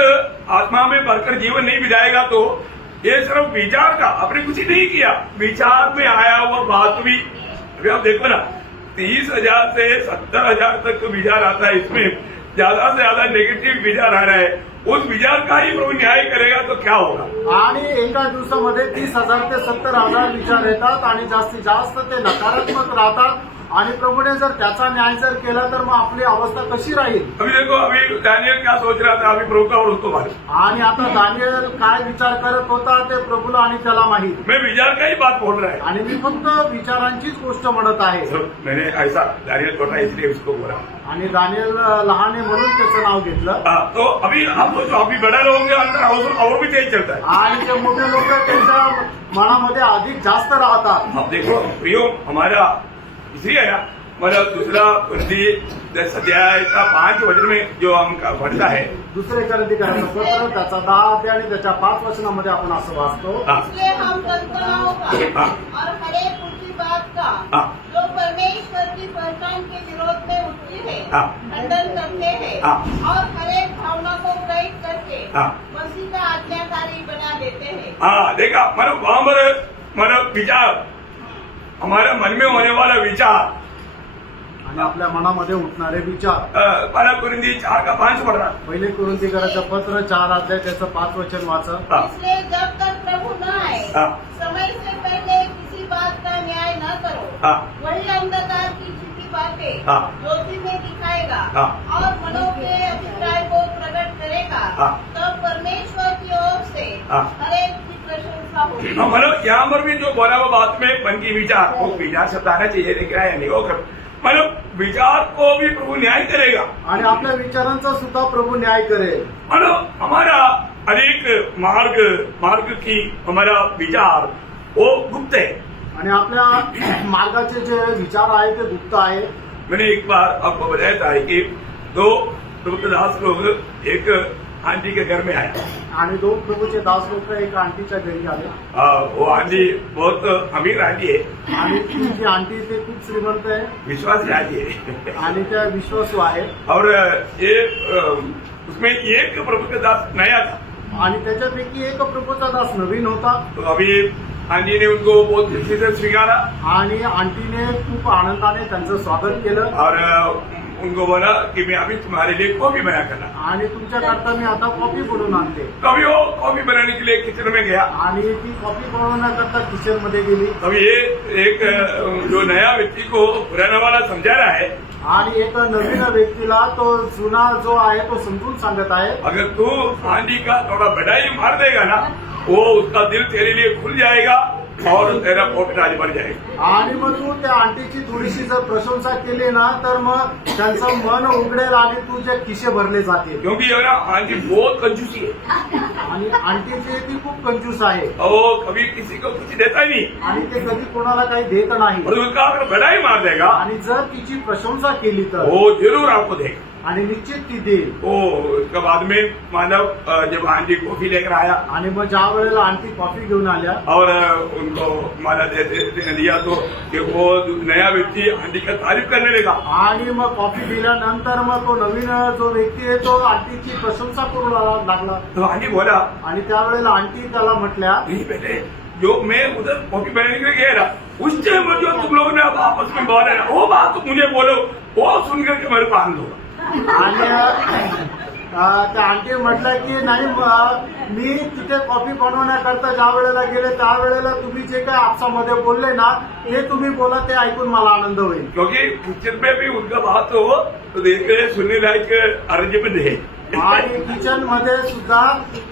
आत्मा में भरकर जीवन नहीं बिताएगा तो ये सिर्फ विचार का, आपने कुछ नहीं किया, विचार में आया हुआ बात भी। अभी आप देखो ना 30,000 से 70,000 तक विचार आता है, इसमें ज्यादा से ज्यादा नेगेटिव विचार आ रहा है, उस विचार का ही प्रभु न्याय करेगा तो क्या होगा। आणि एका दिवसामध्ये 30,000 ते 70,000 विचार येतात आणि जास्तीत जास्त ते नकारात्मक राहतात. आणि प्रभूने जर त्याचा न्याय जर केला तर मग आपली अवस्था कशी राहील. अभी देखो, अभी दानियल क्या सोच रहा था, अभी प्रभु का और उसको मालूम। आणि आता दानियल काय विचार करत होता ते प्रभूला आणि त्याला माहीत. मैं विचार का ही बात बोल रहा है। आणि मी फक्त विचारांचीच गोष्ट म्हणत आहे. तो मैंने ऐसा दानियल छोटा इसलिए उसको बोला। आणि दानियल लहान आहे म्हणून त्याचं नाव घेतलं. तो अभी आप सोचो, अभी बड़ा लोगों के अंदर और भी तेज चलता है। आणि ते मोठे लोक त्यांच्या मनामध्ये अधिक जास्त राहतात. अब देखो प्रियो, हमारा इसलिए है ना, मतलब दूसरा कुंती 10 अध्याय का 5 वचन में जो हमका पढ़ता है, दुसरे करंथीकरांचं पत्र त्याचा 10 अध्याय आणि त्याच्या 5 वचनामध्ये आपण असं वाचतो. हाँ, इसलिए हम कल्पनाओं का हाँ, और हरेक उल्टी बात का हाँ, जो परमेश्वर की पहचान के विरोध में उठती है हाँ, खंडन करते हैं, हाँ, और हरेक भावना को ग्रहित करके हाँ, मसीह का आज्ञाकारी बना देते हैं। हाँ, देखा मतलब वहां पर मतलब विचार, हमारे मन में होने वाला विचार आणि आपल्या मनामध्ये उठणारे विचार. पहला कुरिन्थी 4 का 5 पढ़ रहा। पहिले करंथीकरांचं पत्र 4 अध्याय त्याचं 5 वचन वाचा. हाँ, इसलिए जब तक प्रभु न आए हाँ, समय से पहले किसी बात का न्याय न करो। हाँ, वही अंधकार की छिपी बातें हाँ, ज्योति में दिखाएगा हाँ, और मनों के अभिप्राय को प्रकट करेगा। हाँ, तब परमेश्वर की ओर से हाँ, हरेक की प्रशंसा होगी। मतलब यहाँ पर भी जो बोला वो बात में मन की विचार, वो विचार शब्द आना चाहिए, लेकिन आया नहीं, वो मतलब विचार को भी प्रभु न्याय करेगा आणि आपल्या विचारांचा सुद्धा प्रभू न्याय करेल. मतलब हमारा अनेक मार्ग की हमारा विचार वो गुप्त है. आणि आपल्या मार्गाचे जे विचार आहे ते गुप्त आहे. मैंने एक बार आपको बताया था कि दो प्रभु दास लोग एक आंटी के घर में आया. आणि दोन प्रभूचे दास लोक एक आंटीच्या घरी आले. वो आंटी बहुत अमीर आंटी है, आणि ती जी आंटी ते खूप श्रीमंत आहे विश्वास आंटी है. आणि त्या विश्वासू आहे. और ये उसमें एक प्रभु का दास नया था. आणि त्याच्यापैकी एक प्रभूचा दास नवीन होता. तो अभी आंटी ने उनको बहुत खुशी से स्वीकारा आणि आंटीने खूप आनंदाने त्यांचं स्वागत केलं. और उनको बोला कि मैं अभी तुम्हारे लिए कॉफी बना करना. आणि तुमच्याकरता मी आता कॉफी बनवून आणते. तभी वो कॉफी बनाने के लिए किचन में गया. आणि ती कॉफी बनवण्याकरता किचन मध्ये गेली. तभी ये एक जो नया व्यक्ति को पुराना वाला समझा रहा है, आणि एक नवीन व्यक्तीला तो जुना जो आहे तो समजून सांगत आहे. अगर तू आंटी का थोड़ा बड़ाई मार देगा ना, वो उसका दिल तेरे लिए खुल जाएगा और तेरा पॉकेट आज भर जाएगा. आणि मग तू त्या आंटीची थोडीशी जर प्रशंसा केली ना तर मग त्यांचं मन उघडेल आणि तुझे खिशे भरले जातील. क्योंकि ये ना आंटी बहुत कंजूसी है आणि आंटी जी आहे ती खूप कंजूस आहे. और वो कभी किसी को कुछ देता ही नहीं. आणि ते कधी कोणाला काही देत नाही. और उसका अगर बड़ाई मार देगा आणि जर तिची प्रशंसा केली तर वो जरूर आपको देगा. आणि निश्चित ती देईल. वो उसके बाद में मानव जब आंटी कॉफी लेकर आया आणि मग ज्या वेळेला आंटी कॉफी घेऊन आल्या और उनको माला देने दिया तो कि वो नया व्यक्ती आंटी का तारीफ करने लगा. आणि मग कॉफी दिल्यानंतर मग तो नवीन जो व्यक्ती आहे तो आंटीची प्रशंसा करू लागला. तो आंटी बोला, आणि त्यावेळेला आंटी त्याला म्हटल्या नहीं बेटे, जो मैं उधर कॉफी बनाने के लिए गया ना, उस टाइम जो तुम लोगों ने अब आपस में बोला ना, वो बात तुम मुझे बोलो, वो सुन करके मेरे को आनंद होगा. आणि त्या आंटी म्हटलं की नाही मी तिथे कॉफी बनवण्याकरता ज्या वेळेला गेले त्यावेळेला तुम्ही जे काय आपसामध्ये बोलले ना ते तुम्ही बोला ते ऐकून मला आनंद होईल. क्योंकि किचन में भी उनका बात हो तो देखने सुनने लायक अरेंजमेंट है. आणि किचन मध्ये सुद्धा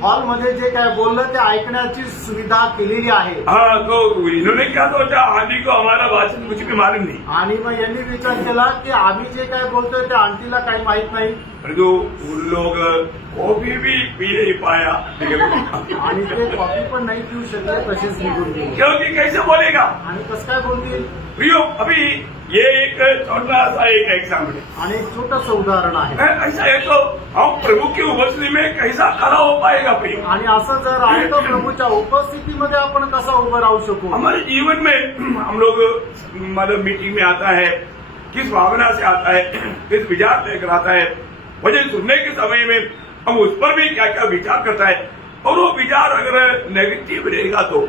हॉलमध्ये जे काय बोललं ते ऐकण्याची सुविधा केलेली आहे. हाँ, तो इन्होंने क्या सोचा, आंटी को हमारा भाषण कुछ भी मालूम नहीं. आणि मग यांनी विचार केला की आम्ही जे काय बोलतोय ते आंटीला काही माहित नाही. परंतु उन लोग कॉफी भी पी नहीं पाया. आणि ते कॉफी पण नाही पिऊ शकले, तसेच निघून गेले. क्योंकि कैसे बोलेगा. आणि कसं काय बोलतील. प्रियो, अभी ये एक छोटा सा एक एग्जाम्पल है. आणि एक छोटंसं उदाहरण आहे. ऐसा है तो हम प्रभु की उपस्थिति में कैसा खड़ा हो पाएगा प्रिय. आणि असं जर आहे तर प्रभूच्या उपस्थितीमध्ये आपण कसं उभं राहू शकू. हमारे जीवन में हम लोग मतलब मीटिंग में आता है, किस भावना से आता है, किस विचार लेकर आता है, वजन सुनने के समय में हम उस पर भी क्या क्या विचार करता है. और वो विचार अगर नेगेटिव रहेगा तो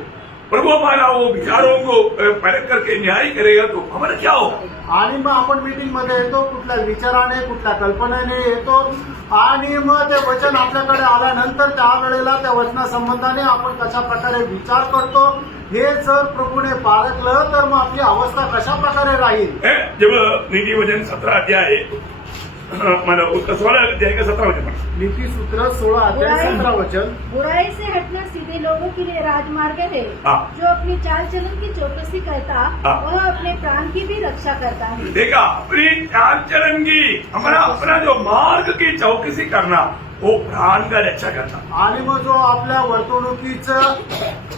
प्रभु हमारा वो विचारों को परख करके न्याय करेगा तो हमारा क्या होगा. आणि मग आपण मीटिंग मध्ये येतो, कुठल्या विचाराने कुठल्या कल्पनेने येतो आणि मग ते वचन आपल्याकडे आल्यानंतर त्यावेळेला त्या वचनासंबंधाने आपण कशा प्रकारे विचार करतो हे जर प्रभूने पारखलं तर मग आपली अवस्था कशा प्रकारे राहील. जब नीति वचन 17 अध्याय मतलब उसका 16 अध्याय का 17 वचन. नीति सूत्र 16 अध्याय 17 वचन. बुराई से हटना सीधे लोगों के लिए राजमार्ग है. हाँ. जो अपनी चाल चलन की चौकसी करता हाँ. वह अपने प्राण की भी रक्षा करता है. देखा, अपनी चाल चलन की हमारा अपना जो मार्ग की चौकसी करना वो प्राण का रक्षा करता. आणि मग जो आपल्या वर्तणुकीचं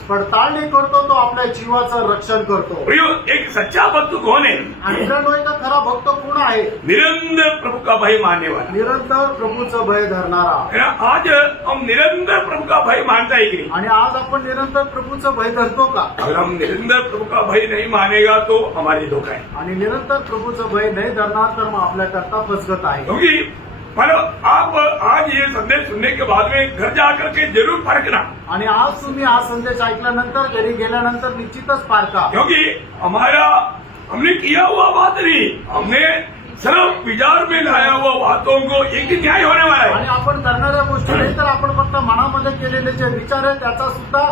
पडताळणी करतो तो आपल्या जीवाचं रक्षण करतो. प्रियो, एक सच्चा भक्त कौन है. आणि मित्रांनो, एक खरा भक्त कोण आहे. निरंतर प्रभु का भय मानने वाला. निरंतर प्रभूचं भय धरणारा. है ना. आज हम निरंतर प्रभु का भय मानता है कि नहीं. आणि आज आपण निरंतर प्रभूचं भय धरतो का. अगर हम निरंतर प्रभु का भय नहीं मानेगा तो हमारी धोखा है. आणि निरंतर प्रभूचं भय नाही धरणार तर मग आपल्याकरता फसगत आहे. क्योंकि मतलब आप आज ये संदेश सुनने के बाद में घर जाकर के जरूर परखना. आणि आज तुम्ही हा संदेश ऐकल्यानंतर घरी गेल्यानंतर निश्चितच पारखा. क्योंकि हमने किया हुआ बात नहीं, हमने सर्व विचार में लाया हुआ बातों को एक ही न्याय होने वाला है। आणि आपण करणाऱ्या गोष्टी नाही तर आपण फक्त मनामध्ये केलेले जे विचार आहे त्याचा सुद्धा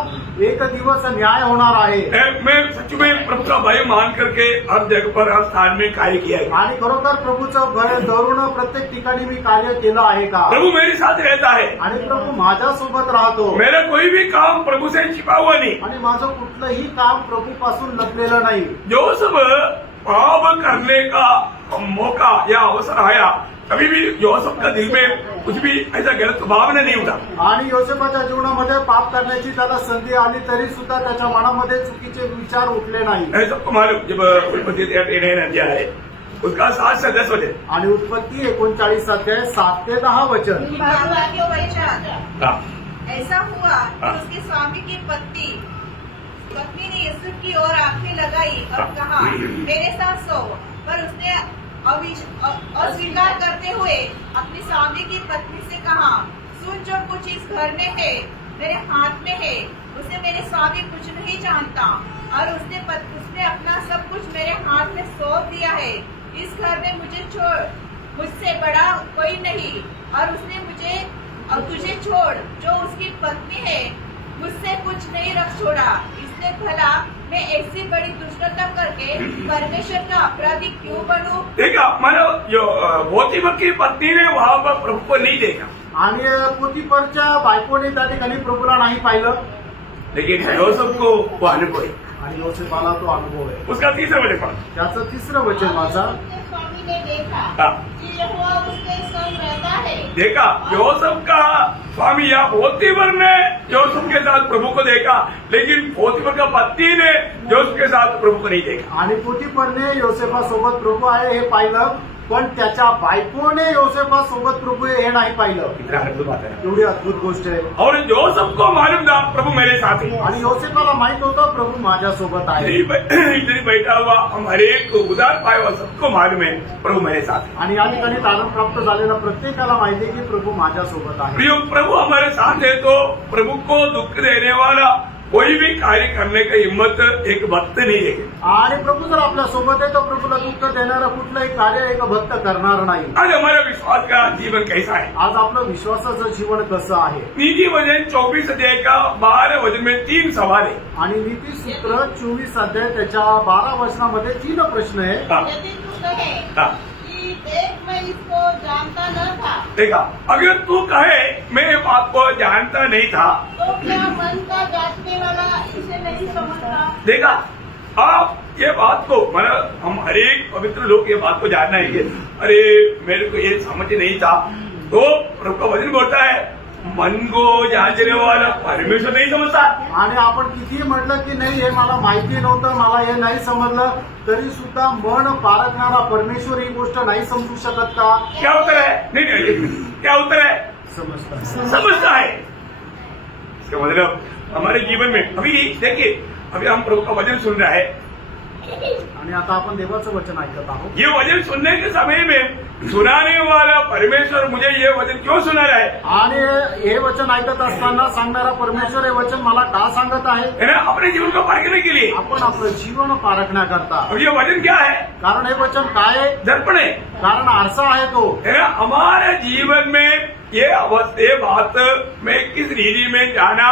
एक दिवस न्याय होणार आहे। मैं सच में प्रभु का भय मान करके हर जगह पर हर स्थान में कार्य किया है। आणि खरोखर प्रभूचं भय धरून प्रत्येक ठिकाणी मी कार्य केलं आहे का? प्रभु मेरे साथ रहता है, आणि प्रभू माझ्यासोबत राहतो मेरा कोई भी काम प्रभु से छिपा हुआ नहीं। आणि माझं कुठलंही काम प्रभू पासून लपलेलं नाही। जो सब पाप करने का मौका या अवसर आया, कभी भी जोसेफ का दिल में कुछ भी ऐसा गलत भावना नहीं उठा। आणि योसेफाच्या जीवनामध्ये पाप करण्याची त्याला संधी आली तरी सुद्धा त्याच्या मनामध्ये चुकीचे विचार उठले नाही। है सबको मालूम, जब उत्पत्ति अध्याय है उसका 7 से 10 वचन। आणि उत्पत्ती 39 अध्याय 7 ते 10 वचन। बाबाक्यों वचन हाँ, ऐसा हुआ हाँ। कि उसके स्वामी की पत्नी ने यूसुफ की ओर आंखें लगाई और कहा मेरे साथ सो, पर उसने अस्वीकार करते हुए अपनी स्वामी की पत्नी से कहा सुन, जो कुछ इस घर में है मेरे हाथ में है उसे मेरे स्वामी कुछ नहीं जानता, और उसने अपना सब कुछ मेरे हाथ में सौंप दिया है। इस घर में मुझसे बड़ा कोई नहीं, और उसने तुझे छोड़ जो उसकी पत्नी है मुझसे कुछ नहीं रख छोड़ा। इसलिए भला मैं ऐसी बड़ी दुष्टता करके परमेश्वर का अपराधी क्यों बनूं? देखा मानो जो पोतीफर की पत्नी ने वहां पर प्रभु को नहीं देखा, आणि पोतीफरच्या बायकोने त्या ठिकाणी प्रभूला नाही पाहिलं, लेकिन जोसेफ को वो अनुभव है। आणि योसेफाला तो अनुभव आहे। उसका तीसरा वचन पढ़ा। त्याचं तिसरं वचन वाचा। उसके स्वामी ने देखा हाँ। कि यहोवा उसके संग रहता है। देखा जोसेफ का स्वामी या पोतीफर ने जोसेफ के साथ प्रभु को देखा, लेकिन पोतीफर का पत्नी ने जोसेफ के साथ प्रभु को नहीं देखा। आणि पोतीफरने योसेफासोबत प्रभू आहे हे पाहिलं, पण त्याच्या बायकोने योसेफासोबत प्रभू आहे हे नाही पाहिलं। कितना अद्भुत बात है। एवढी अद्भुत गोष्ट आहे। और जोसेफ को मालूम था प्रभु मेरे साथ है। आणि योसेफाला माहित होतं प्रभू माझ्यासोबत आहे। इधर बैठा हुआ हम हर एक को उदार पाया हुआ सबको मालूम है प्रभु मेरे साथ है। आणि या ठिकाणी तारण प्राप्त झालेला प्रत्येकाला माहिती आहे की प्रभू माझ्यासोबत आहे। प्रिय, प्रभु हमारे साथ है तो प्रभु को दुख देने वाला कोई भी कार्य करने का हिम्मत एक भक्त नहीं है। आणि प्रभू जर आपल्या सोबत आहे तो प्रभूला दुःख देणारं कुठलंही कार्य एक भक्त करणार नाही। आज हमारा विश्वास का जीवन कैसा है? आज आपलं विश्वासाचं जीवन कसं आहे? नीति वचन 24 अध्याय का 12 वचन में 3 सवाल है। आणि नीती सूत्र 24 अध्याय त्याच्या 12 वचनामध्ये 3 प्रश्न आहे। हाँ, यदि तू कहे हाँ। कि देख मैं इसको जानता न था, देखा, अगर तू कहे मैं ये बात को जानता नहीं था, तो क्या मन का जांचने वाला इसे नहीं समझता? देखा आप ये बात को मतलब हम हर एक पवित्र लोग ये बात को जानना है कि अरे मेरे को ये समझ नहीं था, तो प्रभु का वचन बोलता है मन को जांचने वाला परमेश्वर नहीं समझता। आणि आपण किती म्हटलं की नाही हे मला माहिती नव्हतं, मला हे नाही समजलं, तरी सुद्धा मन पारखणारा परमेश्वर ही गोष्ट नाही समजू शकत का? क्या उत्तर है? नहीं, क्या उत्तर है? समझता है। इसका मतलब हमारे जीवन में अभी देखिए, अभी हम प्रभु का वचन सुन रहे हैं, आणि आता आपण देवाचं वचन ऐकत आहोत। ये वचन सुनने के समय में सुनाने वाला परमेश्वर मुझे ये वचन क्यों सुना रहा है? आणि हे वचन ऐकत असताना सांगणारा परमेश्वर हे वचन मला का सांगत आहे? है ना, अपने जीवन को परखने के लिए। आपण आपलं जीवन पारखण्याकरता। अब ये वचन क्या है? कारण हे वचन काय आहे? दर्पण है। कारण आरसा आहे तो। है ना, हमारे जीवन में ये अवस्था, ये बात मैं किस रीति में जाना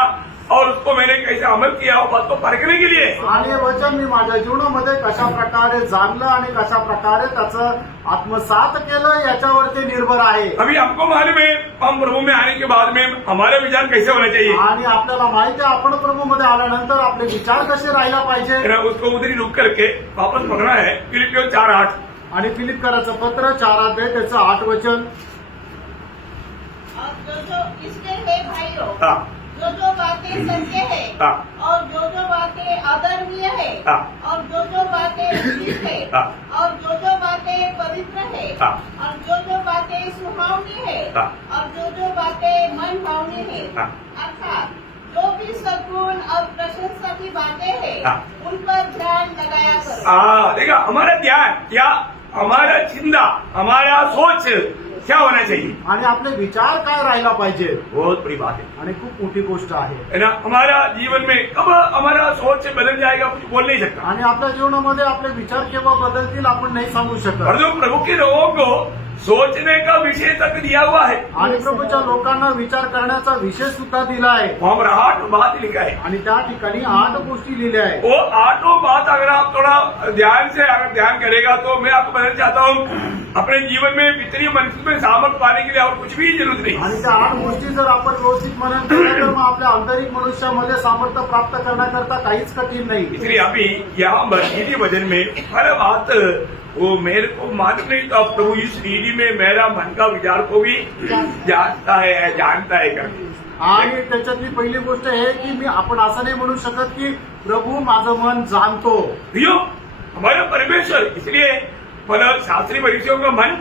और उसको मैंने कैसे अमल किया वो बात को परखने के लिए। आणि हे वचन मी माझ्या जीवनामध्ये कशा प्रकारे जाणलं आणि कशा प्रकारे त्याचं आत्मसात केलं याच्यावरती निर्भर आहे। अभी हमको मालूम है हम प्रभु में आने के बाद में हमारे विचार कैसे होने चाहिए। आणि आपल्याला माहिती आहे आपण प्रभूमध्ये आल्यानंतर आपले विचार कसे राहायला पाहिजे। है ना, उसको उधरी रुक करके वापस पकड़ना है। फिलिपियों 4:8। आणि फिलिपकराचं पत्र 4 अध्याय त्याचं 8 वचन। और जो इसके है भाइयों, हाँ, जो बातें सत्य है, हाँ, और जो बातें आदरणीय है, हाँ, और जो बातें उचित है, हाँ, और जो बातें पवित्र है, हाँ, और जो बातें सुहावनी है, हाँ, और जो बातें मन भावनी है, हाँ, अर्थात जो भी सद्गुण और प्रशंसा की बातें हैं, हाँ। उन पर ध्यान लगाया करो। देखा, हमारा ध्यान या हमारा चिंता, हमारा सोच क्या होना चाहिए, आणि आपले विचार काय राहायला पाहिजे, बहुत बड़ी बात है आणि खूप मोठी गोष्ट आहे. है ना. हमारा जीवन में कब हमारा सोच से बदल जाएगा कुछ बोल नहीं सकता, आणि आपल्या जीवनामध्ये आपले विचार केव्हा बदलतील आपण नाही सांगू और शकत. जो प्रभु के लोगों को सोचने का विषय तक दिया हुआ है, आणि प्रभूच्या लोकांना विचार करण्याचा विषय सुद्धा दिला आहे. वहां पर 8 बात लिखा है. आणि त्या ठिकाणी 8 गोष्टी लिहिल्या आहेत. वो 8 बात अगर आप थोड़ा ध्यान से अगर ध्यान करेगा तो मैं आपको बताना चाहता हूँ, अपने जीवन में वित्तीय मनुष्य में सामर्थ पाने के लिए और कुछ भी जरूरत नहीं. आणि त्या 8 गोष्टी जर आपण व्यवस्थित मनन केलं तर मग आपल्या आंतरिक मनुष्यामध्ये सामर्थ्य प्राप्त करण्याकरता काहीच कठीण नाही. इसलिए अभी यहाँ बरगीरी भजन में हर बात वो मेरे को मालूम नहीं था, प्रभु इस रीति में मेरा मन का विचार को भी जानता है करके. आणि त्याच्यातली पहिली गोष्ट आहे की मी आपण असं नाही म्हणू शकत की प्रभू माझं मन जाणतो. यो हमारा परमेश्वर, इसलिए मतलब शास्त्री परिचयों का मन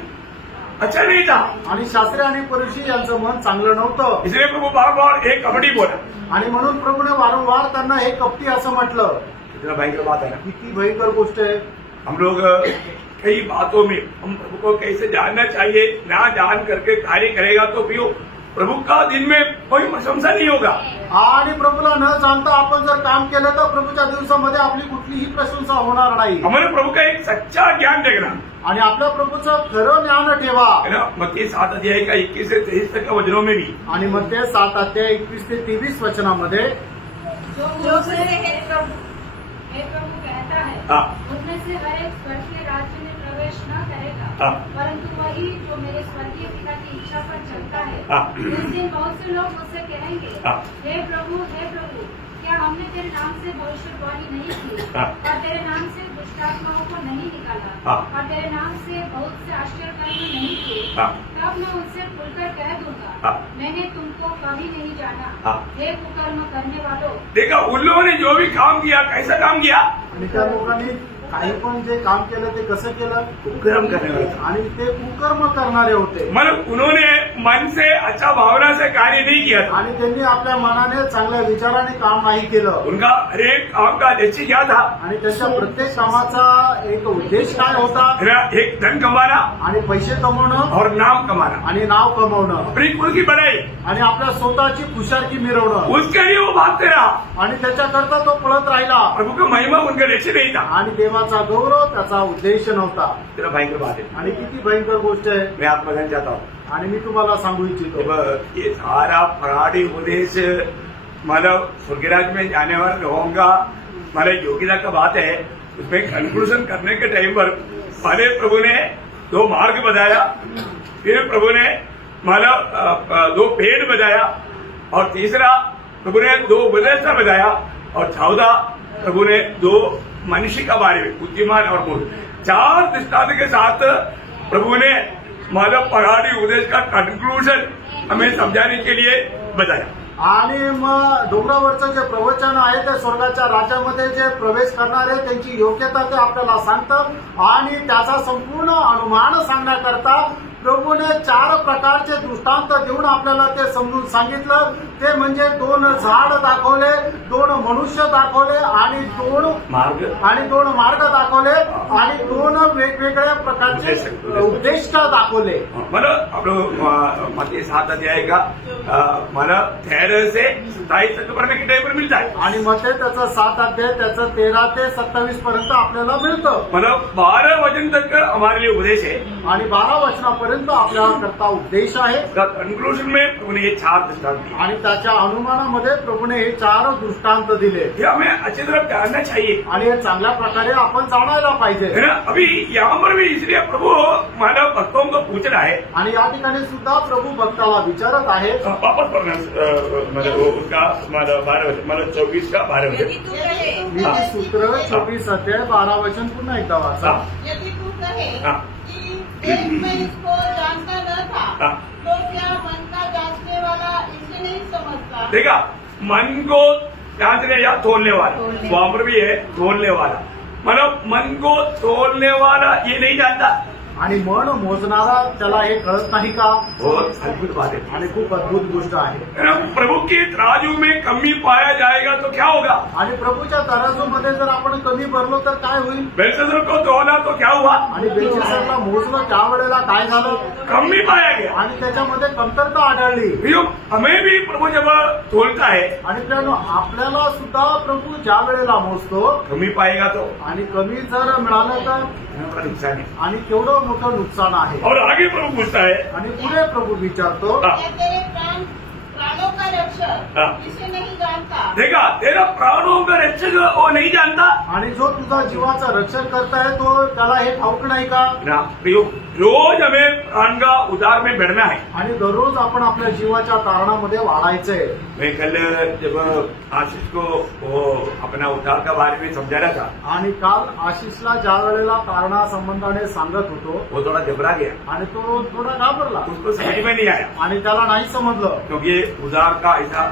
अच्छा नहीं था, आणि शास्त्री आणि परुषी यांचं मन चांगलं नव्हतं. इसलिए प्रभु बार बार एक कबड्डी बोला. आणि म्हणून प्रभूने वारंवार त्यांना हे कपटी असं म्हटलं. इतना भयंकर बात है ना. किती भयंकर गोष्ट आहे. हम लोग कई बातों में हम प्रभु को कैसे जानना चाहिए, ना जान करके कार्य करेगा तो भी प्रभु का दिन में कोई प्रशंसा नहीं होगा. आणि प्रभूला न जाणता आपण जर काम केलं तर प्रभूच्या दिवसामध्ये आपली कुठलीही प्रशंसा होणार नाही. हमारे प्रभु का एक सच्चा ज्ञान देखना आणि आपल्या प्रभूचं खरं ज्ञान ठेवा. है ना. मत्ती 7 अध्याय का 21 से 23 तक का वचनों में भी आणि मग ते 7 अध्याय 21 ते 23 वचनामध्ये जो मुझसे हे प्रभु कहता है, हाँ. उसमें से हर एक स्वर्गीय राज्य में प्रवेश न करेगा, हाँ. परंतु वही जो मेरे स्वर्गीय पिता की इच्छा पर चलता है. हाँ. उस दिन बहुत से लोग मुझसे कहेंगे, हाँ. हे प्रभु, क्या हमने तेरे नाम से भविष्यवाणी नहीं की, हाँ. और तेरे नाम से दुष्टात्माओं को नहीं निकाला, हाँ. और तेरे नाम से बहुत से आश्चर्य कर्म नहीं किए? हाँ. तब मैं उनसे खुलकर कह दूंगा, हाँ. मैंने तुमको कभी नहीं जाना. हाँ. हे कुकर्म करने वालों. देखा उन लोगों ने जो भी काम किया कैसा काम किया, आणि त्या लोकांनी काही पण जे काम केलं ते कसं केलं, कुकर्म करने वाले थे. आणि ते कुकर्म करणारे होते. मतलब उन्होंने मन से अच्छा भावना से कार्य नहीं किया था. आणि त्यांनी आपल्या मनाने चांगल्या विचाराने काम नाही केलं. उनका हरेक काम का लक्ष्य क्या था, आणि त्यांच्या प्रत्येक कामाचा एक उद्देश काय होता, है ना. एक धन कमाना आणि पैसे कमवणं और नाम कमाना, आणि नाव कमवणं अपनी कुल की बढ़ाई, आणि आपल्या स्वतःची खुशालकी मिरवणं. उसके लिए वो भागते रहा. आणि त्याच्याकरता तो पळत राहिला. प्रभु का महिमा उनका लक्ष्य नहीं था. आणि देवाचा गौरव त्याचा उद्देश नव्हता. इतना भयंकर बात है. आणि किती भयंकर गोष्ट आहे. मैं आपको बताना चाहता हूँ, आणि मी तुम्हाला सांगू इच्छितो, जब ये सारा फराडी उपदेश मतलब स्वर्गराज में जाने वाले लोगों का मतलब योग्यता का बात है, उसमें कंक्लूजन करने के टाइम पर पहले प्रभु ने 2 मार्ग बताया, फिर प्रभु ने मतलब 2 पेड़ बताया, और तीसरा प्रभु ने 2 उपदेशता बताया, और 14 प्रभु ने 2 मनुष्य का बारे में बुद्धिमान और मूर्ख. 4 दृष्टांत के साथ प्रभु ने मतलब पहाड़ी उपदेश का कंक्लूजन हमें समझाने के लिए बताया. आणि मग डोंगरावरचं जे प्रवचन आहे ते स्वर्गाच्या राज्यामध्ये जे प्रवेश करणारे त्यांची योग्यता ते आपल्याला सांगतं. आणि त्याचा संपूर्ण अनुमान सांगण्याकरता प्रभूने 4 प्रकारचे दृष्टांत देऊन आपल्याला ते समजून सांगितलं. ते म्हणजे 2 झाड दाखवले, 2 मनुष्य दाखवले, आणि 2 मार्ग दाखवले, आणि 2 वेगवेगळ्या प्रकारचे उद्देश दाखवले. मतलब आप लोग मत्ती 7 अध्याय का मतलब 13 से 27 तक पढ़ने के टाइम पर मिलता है. आणि मग ते त्याचं 7 अध्याय त्याचं 13 ते 27 पर्यंत आपल्याला मिळतं. मतलब 12 वचन तक हमारे लिए उपदेश है. आणि 12 वचनापर्यंत आपल्या करता उद्देश आहे. कंक्लूजन में प्रभु ने ये 4 दृष्टांत दिए. आणि त्याच्या अनुमानामध्ये प्रभूने हे 4 दृष्टांत दिले. ये हमें अच्छी तरह जानना चाहिए, आणि हे चांगल्या प्रकारे आपण जाणायला पाहिजे. है ना. अभी यहाँ पर भी इसलिए प्रभु मानव भक्तों को पूछ रहा है, आणि या ठिकाणी सुद्धा प्रभू भक्ताला विचारत आहे. वापस पढ़ना मतलब वो उसका मतलब 12 वचन मतलब 24 का 12 वचन. यदि तू कहे, नीती सूत्र 24 अध्याय 12 वचन पुन्हा एकदा वाचा. हाँ. यदि तू कहे हाँ. कि मैं इसको जानता न था, हाँ. तो क्या मन का जांचने वाला इसे नहीं समझता? देखा, मन को जांचने या तोलने वाला, वहां पर भी है तोलने वाला. मतलब मन को तोलने वाला ये नहीं जानता. आणि मन मोजणारा त्याला हे कळत नाही का? बहुत अद्भुत बात है। आणि खूप अद्भुत गोष्ट आहे। प्रभु की तराजू में कमी पाया जाएगा तो क्या होगा? आणि प्रभूच्या तराजूमध्ये जर आपण कमी भरलो तर काय होईल? बेलशस्सर को तोला तो क्या हुआ? आणि बेलशस्सरला मोजलं त्यावेळेला काय झालं? कमी पाया गया। आणि त्याच्यामध्ये कमतरता आढळली। प्रियो, हमें भी प्रभु जब तोलता है आणि मित्रांनो, आपल्याला सुद्धा प्रभू ज्या वेळेला मोजतो कमी पाएगा तो आणि कमी जर मिळालं तर बड़ा नुकसान है। आणि केवढं मोठं नुकसान आहे। और आगे प्रभु पूछता है, आणि पुढे प्रभू विचारतो, हाँ, क्या तेरे प्राणों का रक्षक हाँ। इसे नहीं जानता? देखा तेरा प्राणों का रक्षक वो नहीं जानता आणि जो तुझा जीवाचं रक्षण करताय तो त्याला हे ठाऊक नाही का? ना। प्रियो, रोज हमें प्राण का उद्धार में बढ़ना है। आणि दररोज आपण आपल्या जीवाच्या तारणामध्ये वाढायचंय। मैं कल जब आशीष को वो अपना उद्धार का बारे में समझा रहा था, आणि काल आशिषला ज्या वेळेला तारणा संबंधाने सांगत होतो वो थोड़ा घबरा गया, आणि तो थोडा घाबरला उसको समझ में नहीं आया, आणि त्याला नाही समजलं। क्योंकि उद्धार का ऐसा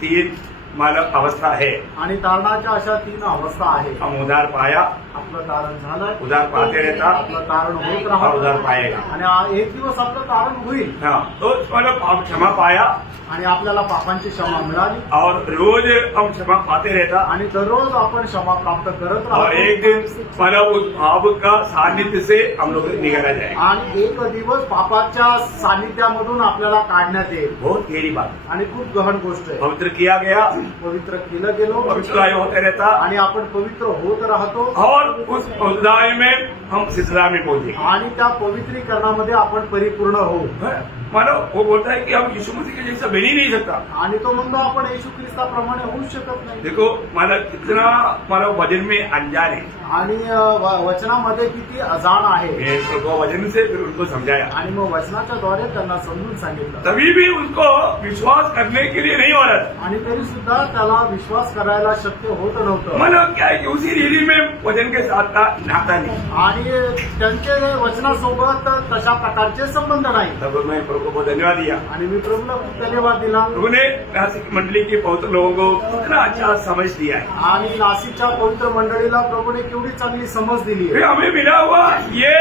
3 मालक अवस्था है। आणि तारणाच्या अशा 3 अवस्था आहेत। हम उद्धार पाया, आपलं तारण झालंय, उद्धार पाते रहता आपलं तारण होत और उद्धार राहतं पाएगा। आणि एक दिवस आपलं तारण होईल हाँ, तो मतलब हम क्षमा पाया आणि आपल्याला पापांची क्षमा मिळाली और रोज हम क्षमा पाते रहता आणि दररोज आपण क्षमा प्राप्त करत और एक राहतो दिन मतलब उस भाव का सानिध्य से हम लोग निकाला जाए। आणि एक दिवस पापाच्या सानिध्यामधून आपल्याला काढण्यात येईल। बहुत गहरी बात, आणि खूप गहन गोष्ट आहे। पवित्र किया गया, पवित्र केलं गेलो पवित्र होते रहता आणि आपण पवित्र होत राहतो और उस पवित्रता में हम सिलसिला में पहुंचे। आणि त्या पवित्रीकरणामध्ये आपण परिपूर्ण होऊ। मतलब वो बोलता है कि हम यीशु मसीह के जैसा बन ही नहीं सकता। आणि तो म्हणतो आपण येशू ख्रिस्ताप्रमाणे होऊ शकत नाही। देखो मतलब कितना मतलब वजन में अनजान है। आणि वचनामध्ये किती अजाण आहे। मैं उनको वजन से फिर उनको समझाया, आणि मग वचनाच्या द्वारे त्यांना समजून सांगितलं। तभी भी उनको विश्वास करने के लिए नहीं हो रहा था। आणि तरी सुद्धा त्याला विश्वास करायला शक्य होत नव्हतं। मतलब क्या है कि उसी रीति में वजन के साथ था नाता नहीं। आणि त्यांचे वचनासोबत तशा प्रकारचे संबंध नाही। तब मैं प्रभु को बहुत धन्यवाद दिया। आणि मी प्रभूला खूप धन्यवाद दिला। प्रभु ने नासिक मंडली के पवित्र लोगों को कितना अच्छा समझ दिया है। आणि नाशिकच्या पवित्र मंडळीला प्रभूने केवढी चांगली समज दिली फिर आहे। हमें मिला हुआ ये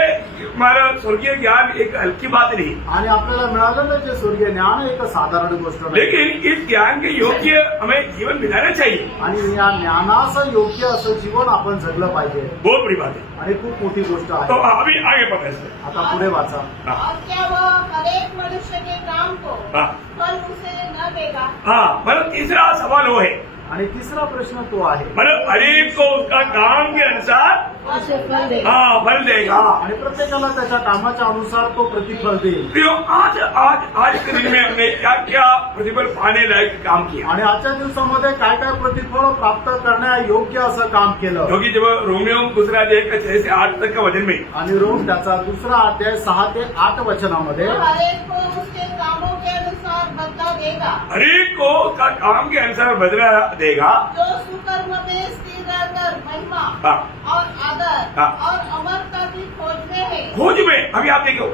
हमारा स्वर्गीय ज्ञान एक हल्की बात नहीं, आणि आपल्याला मिळालेलं जे स्वर्गीय ज्ञान एक साधारण गोष्ट नाही। लेकिन इस ज्ञान के योग्य हमें जीवन बिताना चाहिए। आणि या ज्ञानास योग्य असं जीवन आपण जगलं पाहिजे। बहुत बड़ी बात है। आणि खूप मोठी गोष्ट तो आहे। अभी आगे पढ़ते हैं। आता पुढे वाचा। हाँ, और क्या वह हरेक मनुष्य के काम को हाँ, फल उसे न देगा? हाँ, मतलब तीसरा सवाल वो है, आणि तिसरा प्रश्न तो आहे, मतलब हरेक को उसका काम के अनुसार उसे फल दे। हाँ फल देगा। आणि प्रत्येकाला त्याच्या कामाच्या अनुसार तो प्रतिफल देईल। प्रियो, आज आज आज के दिन में हमने क्या क्या प्रतिफल पाने लायक काम किया, आणि आजच्या दिवसामध्ये काय काय प्रतिफळ प्राप्त करण्या योग्य असं काम केलं। क्योंकि जब रोमियो दूसरा अध्याय का 6 से 8 तक का वचन में आणि रोम त्याचा दुसरा अध्याय 6 ते 8 वचनामध्ये वह हरेक को उसके कामों के अनुसार बदला देगा। हरेक को उसका काम के अनुसार बदला देगा। जो सुकर्म में स्थिर रहकर महिमा हाँ, और आदर हाँ। और अमरता की खोज में है। खोज में अभी आप देखो,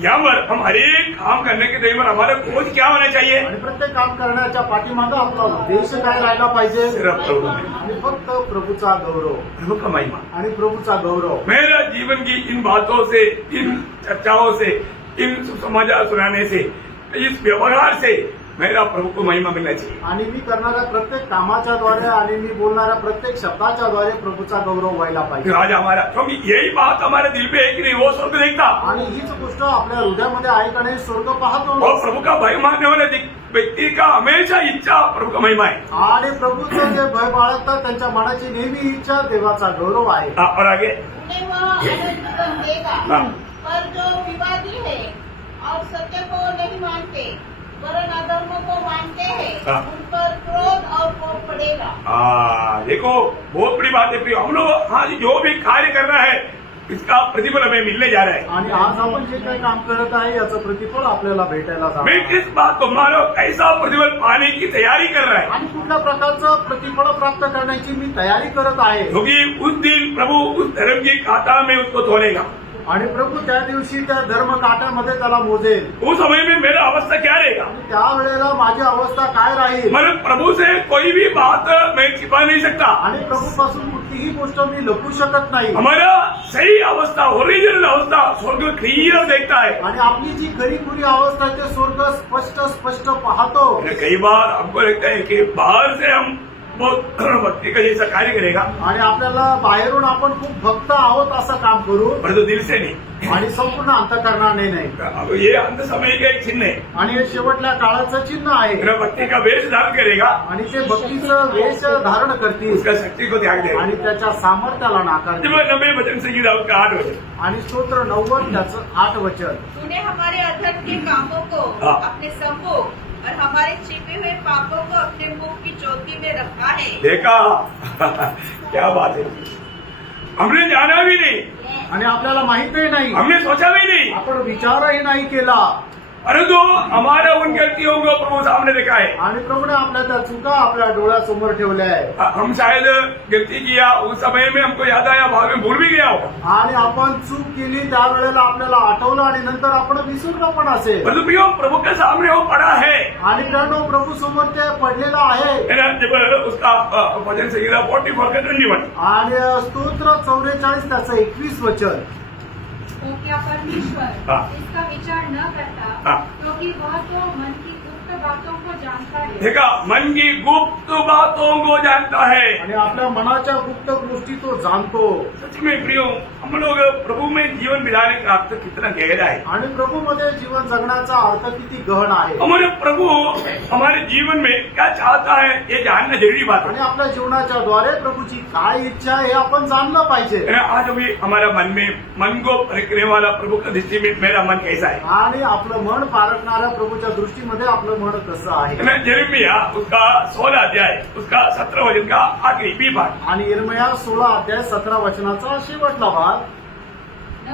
यहाँ पर हम हरेक काम करने के टाइम पर हमारा खोज क्या होना चाहिए? आणि प्रत्येक काम करण्याच्या पाठीमागं आपला उद्देश काय राहिला पाहिजे? सिर्फ प्रभु में, आणि फक्त प्रभूचा गौरव प्रभु का महिमा। आणि प्रभूचा गौरव। मेरा जीवन की इन बातों से, इन चर्चाओं से, इन समाचार सुनाने से, इस व्यवहार से मेरा प्रभु को महिमा मिलना चाहिए। आणि मी करणाऱ्या प्रत्येक कामाच्या द्वारे आणि मी बोलणाऱ्या प्रत्येक शब्दाच्या द्वारे प्रभूचा गौरव व्हायला फिर पाहिजे। आज हमारा, क्योंकि यही बात हमारे दिल पे है कि नहीं, वो स्वर्ग देखता आणि हीच गोष्ट आपल्या हृदयामध्ये आहे का नाही? स्वर्ग पाहतो। और प्रभु का भय मानने वाले व्यक्ति का हमेशा इच्छा प्रभु का महिमा है। आणि प्रभूचं जे भय बाळगतात त्यांच्या मनाची नेहमी इच्छा देवाचा गौरव आहे। हाँ, और आगे उन्हें वह अनंत जीवन देगा। हाँ। पर जो विवादी है और सत्य को नहीं मानते वरन अधर्म को मानते हैं, हाँ। उन पर क्रोध और कोप पड़ेगा। देखो बहुत बड़ी बात है प्रिय, हम लोग आज जो भी कार्य कर रहा है इसका प्रतिफल हमें मिलने जा रहा है। आणि आज आपण जे काही काम करत आहे याचं प्रतिफल आपल्याला भेटायला जाणार मैं आहे। किस बात को मानो कैसा प्रतिफल पाने की तैयारी कर रहा है, आणि कुठल्या प्रकारचं प्रतिफळ प्राप्त करण्याची मी तयारी करत आहे। क्योंकि उस दिन प्रभु उस धर्म की खाता में उसको तोलेगा। आणि प्रभु त्या दिवशी त्या धर्म काट्यामध्ये त्याला मोजेल. उस समय में मेरा अवस्था क्या रहेगा? आणि त्यावेळेला माझी अवस्था काय राहील? मतलब प्रभु से कोई भी बात मैं छिपा नहीं सकता. आणि प्रभूपासून कुठलीही गोष्ट मी लपू शकत नाही. हमारा सही अवस्था, ओरिजिनल अवस्था स्वर्ग क्लियर देखता है. आणि आपली जी खरी खुरी अवस्था आहे ते स्वर्ग स्पष्ट पाहतो. कई बार हमको लगता है कि बाहर से हम बहुत भक्ति का जैसा कार्य करेगा, आणि आपल्याला बाहेरून आपण खूप भक्त आहोत असं काम करू, परंतु दिल से नहीं. आणि संपूर्ण अंतःकरणाने नाही. अब ये अंत समय का एक चिन्ह है. आणि हे शेवटल्या काळाचं चिन्ह आहे. अगर भक्ति का वेश धारण करेगा, आणि ते भक्तीचं वेश धारण करतील उसका शक्ति को त्याग देगा. आणि त्याच्या सामर्थ्याला नाकारतील. 90 वचन संगीता उसका 8 वचन. आणि स्तोत्र 90 त्याचं 8 वचन. तूने हमारे अधर्म के कामों को हाँ। अपने संमुख और हमारे छिपे हुए पापों को अपने मुख की चौकी में रखा है. देखा क्या बात है. हमने जाना भी नहीं, आणि आपल्याला माहितही नाही, हमने सोचा भी नहीं, आपण विचारही नाही केला, परंतु हमारा उन गलतियों को प्रभु सामने देखा है. आणि प्रभूने आपल्या त्या चुका आपल्या डोळ्यासमोर ठेवल्या आहे. हम शायद गलती किया उस समय में हमको याद आया, बाद में भूल भी गया होगा. आणि आपण चूक केली त्यावेळेला आपल्याला आठवलं आणि नंतर आपण विसरलो पण असेल. परंतु प्रियो प्रभु के सामने वो पड़ा है. आणि प्रणव प्रभू समोर ते पडलेलं आहे. है ना, जब उसका वचन संगीता 44 का 21. आणि स्तोत्र 44 त्याचं 21 वचन. तो क्या परमेश्वर हाँ। इसका विचार न करता, हाँ। क्योंकि वह तो मन की गुप्त बातों को जानता है. देखा, मन की गुप्त बातों को जानता है. आणि आपल्या मनाच्या गुप्त गोष्टी तो जाणतो. सच में प्रियो, हम लोग प्रभु में जीवन बिताने का अर्थ कितना गहरा है. आणि प्रभूमध्ये जीवन जगण्याचा अर्थ किती गहन आहे. हमारे प्रभु हमारे जीवन में क्या चाहता है ये जानना जरूरी बात आणि है. आपल्या जीवनाच्या द्वारे प्रभूची काय इच्छा आहे हे आपण जाणलं पाहिजे. है ना, आज अभी हमारा मन को परखने वाला प्रभु का दृष्टि में मेरा मन कैसा है. आणि आपलं मन पारखणाऱ्या प्रभूच्या दृष्टीमध्ये आपलं मन कसं आहे. है ना, यिर्मयाह उसका 16 अध्याय उसका 17 वचन का आखिरी बी भाग. आणि यिर्मयाह 16 अध्याय 17 वचनाचा शेवटला भाग. न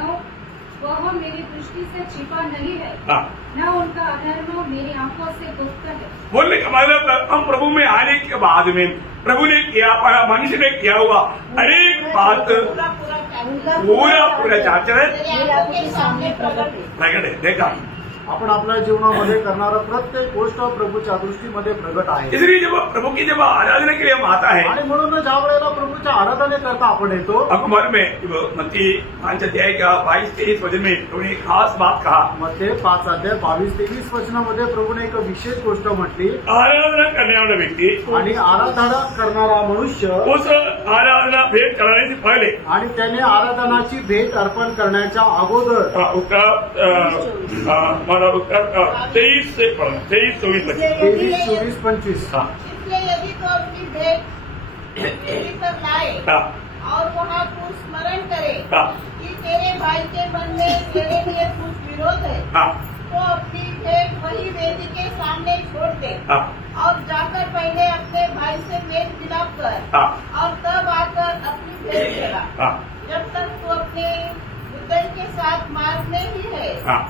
वह मेरी दृष्टि से छिपा नहीं है, हाँ, न उनका अधर्म मेरी आंखों से गुप्त है. बोलने का मतलब हम प्रभु में आने के बाद में प्रभु ने किया, मनुष्य ने किया हुआ हर एक बात पूरा चाचर तेरे आंखों के सामने प्रकट है. प्रकट है. देखा, आपण आपल्या जीवनामध्ये करणारा प्रत्येक गोष्ट प्रभूच्या दृष्टीमध्ये प्रगट आहे. इसलिए जब प्रभु की जब आराधना के लिए हम आता है, आणि म्हणून ज्या वेळेला प्रभूच्या आराधनेकरता आपण येतो, अकबर में मत्ती 5 अध्याय का 22-23 वचन में उन्होंने एक खास बात कहा. मग ते 5 अध्याय 22-23 वचनामध्ये प्रभूने एक विशेष गोष्ट म्हटली. आराधना करने वाला व्यक्ति आणि आराधना करणारा मनुष्य उस आराधना भेंट चढ़ाने से पहले आणि त्याने आराधनाची भेट अर्पण करण्याच्या अगोदर उसका हमारा उसका 23 से 24 वचन. 23, 24, 25. हाँ, इसलिए यदि तो अपनी भेंट वेदी पर लाए हाँ, और वहाँ तू स्मरण करे हाँ, कि तेरे भाई के मन में तेरे लिए कुछ विरोध है, हाँ, तो अपनी भेंट वही वेदी के सामने छोड़ दे हाँ, और जाकर पहले अपने भाई से मेल मिलाप कर हाँ, और तब आकर अपनी भेंट चला. हाँ, जब तक तू अपने मुद्दई के साथ मार्ग में ही है, हाँ,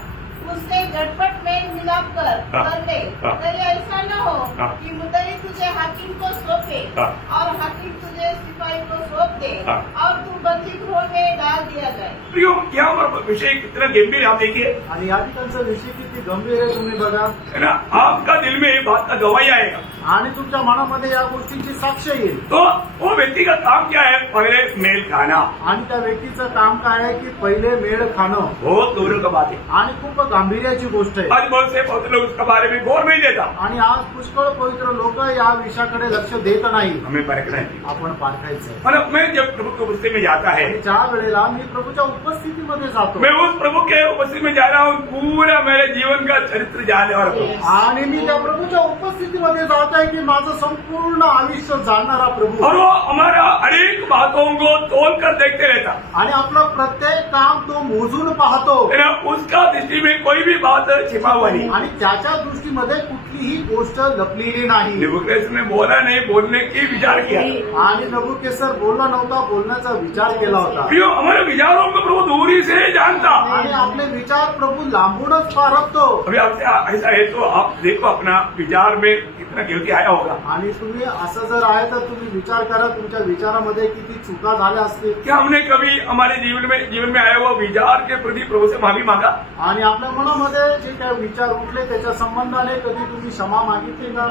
उससे झटपट मेल मिलाप हाँ। कर ले. हाँ। कहीं ऐसा न हो हाँ। कि मुद्दई तुझे हाकिम को सौंपे हाँ। और हाकिम तुझे सिपाही को सौंप दे हाँ। और तू बंदी गृह में डाल दिया जाए. प्रियो, यहाँ पर विषय कितना गंभीर आप देखिए. आणि या ठिकाणचा विषय किती गंभीर आहे तुम्ही बघा. है ना, आपका दिल में ये बात का गवाही आएगा. आणि तुमच्या मनामध्ये या गोष्टींची साक्ष येईल. तो वो व्यक्ति का काम क्या है? पहले मेल खाना. आणि त्या व्यक्तीचं काम काय आहे की पहिले मेळ खाणं. बहुत दूर का बात है. आणि खूप गांभीर्याची गोष्ट आहे. आज बहुत से बहुत लोग उसके बारे में गौर नहीं देता. आणि आज पुष्कळ पवित्र लोक या विषयाकडे लक्ष देत नाही. हमें परखना है. आपण पारखायचं. मतलब मैं जब प्रभु के उपस्थिति में जाता है, ज्या वेळेला मी प्रभूच्या उपस्थितीमध्ये जातो मैं उस प्रभु के उपस्थिति में जा रहा हूँ, पूरा मेरे जीवन का चरित्र जानने वाला प्रभु. आणि मी त्या प्रभूच्या उपस्थितीमध्ये जात आहे की माझं संपूर्ण आयुष्य जाणणारा प्रभू. और वो हमारा अनेक बातों को तोल कर देखते रहता आणि आपलं प्रत्येक काम तो मोजून पाहतो. है ना. उसका दृष्टि में कोई भी बात छिपा हुआ नहीं. आणि त्याच्या दृष्टीमध्ये कुठलीही गोष्ट लपलेली नाही. नेबुकदनेस्सर ने बोला नहीं, बोलने की विचार किया. आणि नबुकदनेस्सर बोलला नव्हता, बोलण्याचा विचार केला होता. प्रियो, हमारे विचारों को प्रभु दूरी से जानता. आणि आपले विचार प्रभू लांबूनच पारखतो. अभी आपसे ऐसा है तो आप देखो अपना विचार में कितना गिल्टी आया होगा। आणि तुम्ही असं जर आहे तर तुम्ही विचार करा तुमच्या विचारामध्ये किती चुका झाल्या असतील क्या हमने कभी हमारे जीवन में आया हुआ विचार के प्रति प्रभु से माफी मांगा? आणि आपल्या मनामध्ये जे काही विचार उठले त्याच्या संबंधाने कधी तुम्ही क्षमा मागितली का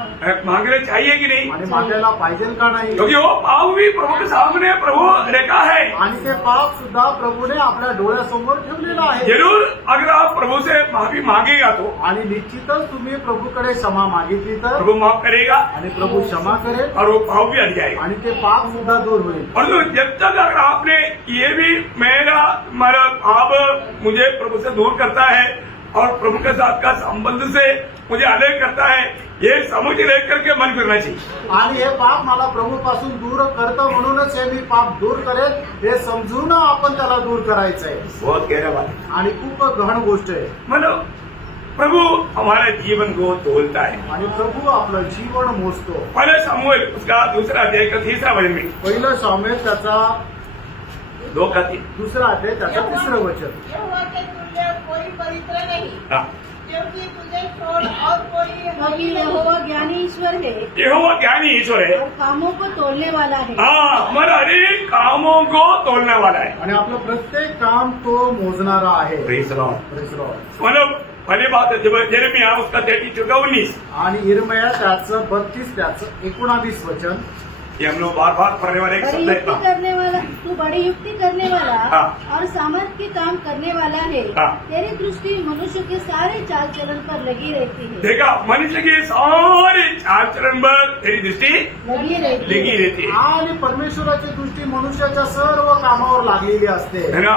मांगने चाहिए कि नहीं? आणि मागायला पाहिजे का नाही क्योंकि वो पाप भी प्रभु के सामने प्रभु रेखा है। आणि ते पाप सुद्धा प्रभूने आपल्या डोळ्यासमोर ठेवलेलं आहे जरूर अगर आप प्रभु से माफी मांगेगा तो आणि निश्चितच तुम्ही प्रभूकडे क्षमा मागितली तर प्रभु माफ करेगा आणि प्रभू क्षमा करेल और वो पाप भी हट जाएगा। आणि ते पाप सुद्धा दूर होईल और तो जब तक अगर आपने ये भी मेरा पाप मुझे प्रभु से दूर करता है और प्रभु के साथ का संबंध से मुझे अलग करता है, ये समझ लेकर के मन करना चाहिए। आणि हे पाप मला प्रभूपासून दूर करतं म्हणूनच हे मी पाप दूर करेल हे समजून आपण त्याला दूर करायचंय बहुत गहरा बात है। आणि खूप गहन गोष्ट आहे मतलब प्रभु हमारे जीवन को तोलता है। आणि प्रभू आपलं जीवन मोजतो पहले समूएल उसका दूसरा अध्याय का तीसरा वचन में पहिलं सामेल त्याचा 2:3 दुसरा अध्याय त्याचं तिसरं वचन यहोवा के तुल्य कोई पवित्र नहीं, हाँ, क्योंकि तुझे छोड़ और कोई क्योंकि यहोवा ज्ञानी ईश्वर है यहोवा ज्ञानी ईश्वर है। और कामों को तोड़ने वाला है। हाँ, हमारे हरेक कामों को तोलने वाला है। आणि आपलं प्रत्येक काम तो मोजणारा आहे Praise the Lord। Praise the Lord. मतलब पहली बात है जब यिर्मयाह उसका 33:19 आणि इर्मया त्याचं 32 त्याचं 19 वचन ये हम लोग बार बार पढ़ने वाले एक बड़ी शब्द है। युक्ति करने वाला, तू बड़ी युक्ति करने वाला हाँ। और सामर्थ के काम करने वाला है। हाँ। तेरी दृष्टि मनुष्य के सारे चाल चलन पर लगी रहती है। देखा, मनुष्य की सारे चाल चलन पर तेरी दृष्टी लगी रहती लगी है। रहती है। आणि परमेश्वराची दृष्टी मनुष्याच्या सर्व कामावर लागलेली असते है ना?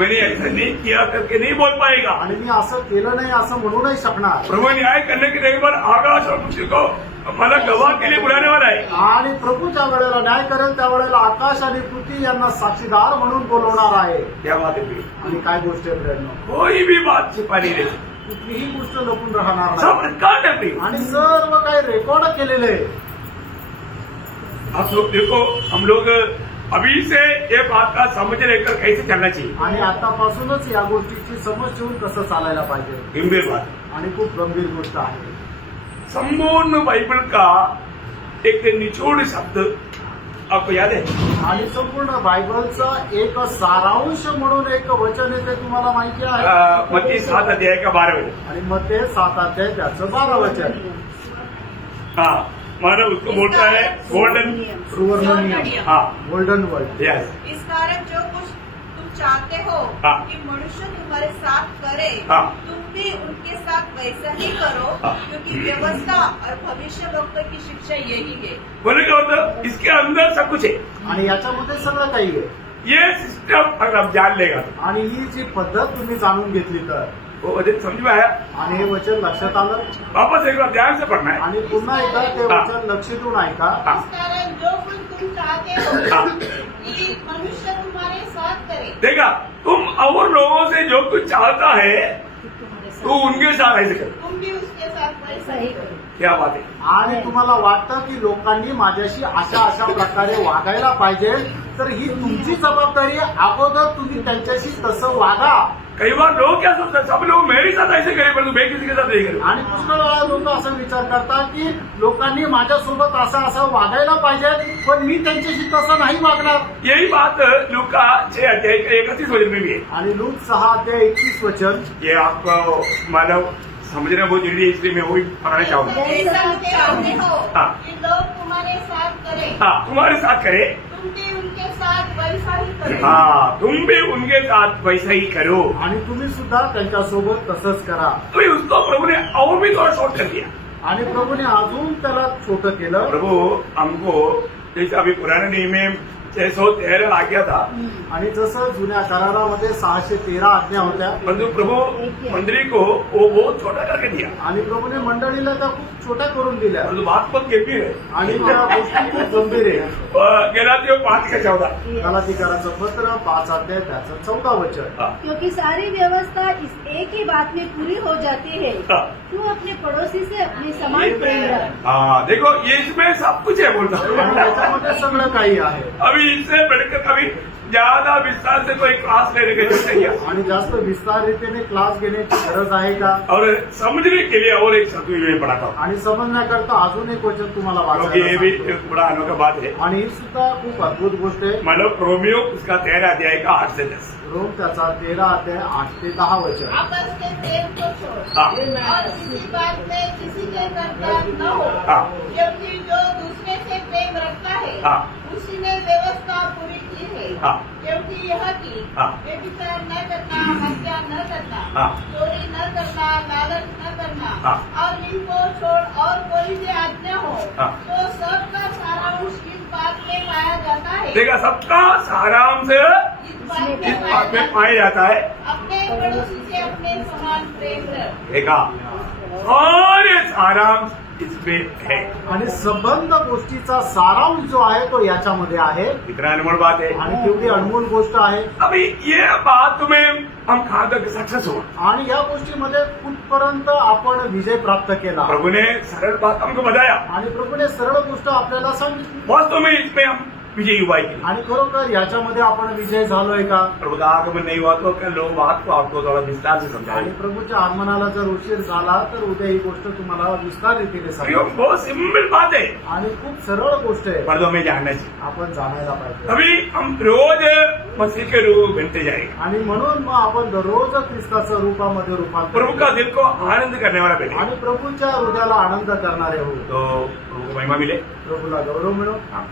मैंने ऐसा नहीं किया करके नहीं बोल पाएगा। आणि मी असं केलं नाही असं म्हणू नाही शकणार प्रभु न्याय करने के एक बार आकाश और पृथ्वी को मला गवाह के लिए बुलाने वाला है। आणि प्रभू ज्या वेळेला न्याय करेल त्यावेळेला आकाश आणि पृथ्वी यांना साक्षीदार म्हणून बोलवणार आहे क्या बात है प्रिय? आणि काय गोष्ट आहे प्रेरणा कोई भी बात छिपानी नहीं, कुठलीही गोष्ट लपून राहणार सब नाही रिकॉर्ड है प्रिय। आणि सर्व काही रेकॉर्ड केलेलं आहे आप लोग देखो, हम लोग अभी से ये बात का समझ लेकर कैसे चलना चाहिए। आणि आतापासूनच या गोष्टीची समज ठेवून कसं चालायला पाहिजे गंभीर बात। आणि खूप गंभीर गोष्ट आहे संपूर्ण बाइबल का एक निचोड़ शब्द आपको याद है? आणि संपूर्ण बायबलचा एक सारांश म्हणून एक वचन आहे ते तुम्हाला माहिती आहे मत्ती 7:12 आणि मग ते 7 अध्याय त्याचं 12 वचन हाँ, मानो उसको बोलता है गोल्डन। सुवर्ण नियम हाँ, गोल्डन वर्ड यस। इस कारण जो कुछ तुम चाहते हो हाँ। कि मनुष्य तुम्हारे साथ करे, हाँ। तुम भी उनके साथ वैसा ही करो, हाँ। क्योंकि व्यवस्था और भविष्य वक्त की शिक्षा यही है। बोले क्या होता, इसके अंदर सब कुछ है। आणि याच्यामध्ये सगळं काही आहे ये सिस्टम अगर आप जान लेगा तो आणि ही जी पद्धत तुम्ही जाणून घेतली तर वो वचन समझ में आया। आणि हे वचन लक्षात आलं वापस एक बार ध्यान से पढ़ना है। आणि पुन्हा एकदा ते हाँ। वचन लक्ष देऊन ऐका हाँ। इस कारण जो कुछ तुम चाहते हो हाँ। कि मनुष्य तुम्हारे साथ करे, देखा, तुम और लोगों से जो कुछ चाहता है तो उनके साथ ऐसे करो। तुम भी उसके साथ वैसा ही करो। क्या बात है? आणि तुम्हाला वाटतं की लोकांनी माझ्याशी अशा प्रकारे वागायला पाहिजे तर ही तुमची जबाबदारी आहे अगोदर तुम्ही त्यांच्याशी तसं वागा कई बार लोग क्या सोचते हैं, सब लोग मेरे साथ ऐसे करें परंतु मैं किसी के साथ नहीं करूँ। आणि पुष्कळ वेळा लोक असा विचार करतात की लोकांनी माझ्यासोबत असं वागायला पाहिजे पण मी त्यांच्याशी तसं नाही वागणार यही बात लूका 6:31 वचन में भी है। आणि लूक 6 अध्याय 21 वचन ये आपको मानव समझना बहुत जरूरी है, इसलिए मैं वही पढ़ाना चाहूंगा। ऐसा तुम चाहते हो हाँ। कि लोग तुम्हारे साथ करें, हाँ, तुम्हारे साथ करे। तुम भी उनके साथ वैसा ही करो। हाँ, तुम भी उनके साथ वैसा ही करो। आणि तुम्ही सुद्धा त्यांच्यासोबत तसंच करा तो उसको प्रभु ने और भी थोड़ा शॉर्ट कर दिया। आणि प्रभूने अजून त्याला छोटं केलं प्रभु हमको जैसे अभी पुराने नियम में 613 आ गया था, आणि जसं जुन्या करारामध्ये 613 आज्ञा होत्या परंतु प्रभु मंदिर को वो बहुत छोटा करके दिया। आणि प्रभूने मंडळीला त्या खूप छोट्या करून दिल्या परंतु बात बहुत गंभीर है। आणि त्या गोष्टी खूप गंभीर आहे गलातियों 5:14। गलातिकाराचं पत्र 5 अध्याय त्याचं 14 वचन हाँ, क्योंकि सारी व्यवस्था इस एक ही बात में पूरी हो जाती है, हाँ। तू अपने पड़ोसी से अपने समान प्रेम रख। हाँ, देखो ये इसमें सब कुछ है बोलता आणि त्याच्यामध्ये सगळं काही आहे अभी इससे बढ़कर कभी ज्यादा विस्तार से कोई क्लास लेने की जरूरत नहीं है आणि जास्त विस्तार रीतीने क्लास घेण्याची गरज आहे का? और समझने के लिए और एक शब्द मैं पढ़ाता हूँ आणि समजण्याकरता अजून एक वचन तुम्हाला क्योंकि ये भी वाचायला एक बड़ा अनोखा बात है आणि ही सुद्धा खूप अद्भुत गोष्ट आहे. मतलब रोमियो उसका 13 अध्याय का 8 से 10 रोम त्याचा 13 अध्याय 8 ते 10 वचन. आपस के प्रेम को छोड़ हाँ और किसी बात में किसी के कर्ता न हो, हाँ क्योंकि जो दूसरे से प्रेम रखता है हाँ उसी ने व्यवस्था पूरी की है. हाँ क्योंकि यह की हाँ व्यभिचार न करना, हत्या न करना, हाँ चोरी न करना, लालच न करना, हाँ और इनको छोड़ और कोई भी आज्ञा हो हाँ तो सबका सारांश इस बात में पाया जाता है. देखा सबका सारांश इस बात इस में बात में पाया जाता है अपने पड़ोसी से अपने समान प्रेम रख. देखा सारे सारांश इसमें है आणि संबंध गोष्टीचा सारांश जो आहे तो याच्यामध्ये आहे कितना अनमोल बात है आणि केवढी अनमोल गोष्ट आहे. अभी ये बात में हम कहाँ तक सक्सेस हो आणि या गोष्टीमध्ये कुठपर्यंत आपण विजय प्राप्त केला प्रभु ने सरल बात हमको बताया आणि प्रभूने सरळ गोष्ट आपल्याला सांगितली वास्तव में इसमें हम विजयी हुआ ही नहीं। आणि खरोखर याच्यामध्ये आपण विजय झालोय का? प्रभु का आगमन नहीं हुआ तो कल लोग बात को आपको थोड़ा विस्तार से आणि समझाएंगे प्रभूच्या आगमनाला जर उशीर झाला तर उद्या ही गोष्ट तुम्हाला विस्तार रीतीने प्रियो, सांगेल. बहुत सिंपल बात है आणि खूप सरळ गोष्ट आहे, पर तो हमें जानना चाहिए आपण जाणायला पाहिजे. अभी हम रोज मसीह के रूप बनते जाएंगे आणि म्हणून मग आपण दररोज ख्रिस्ताच्या रूपामध्ये प्रभु रूपांतर का दिल को आनंद करने वाला बने आणि प्रभूच्या हृदयाला आनंद करणारे हो. तो प्रभु को महिमा मिले प्रभूला गौरव मिळो. हाँ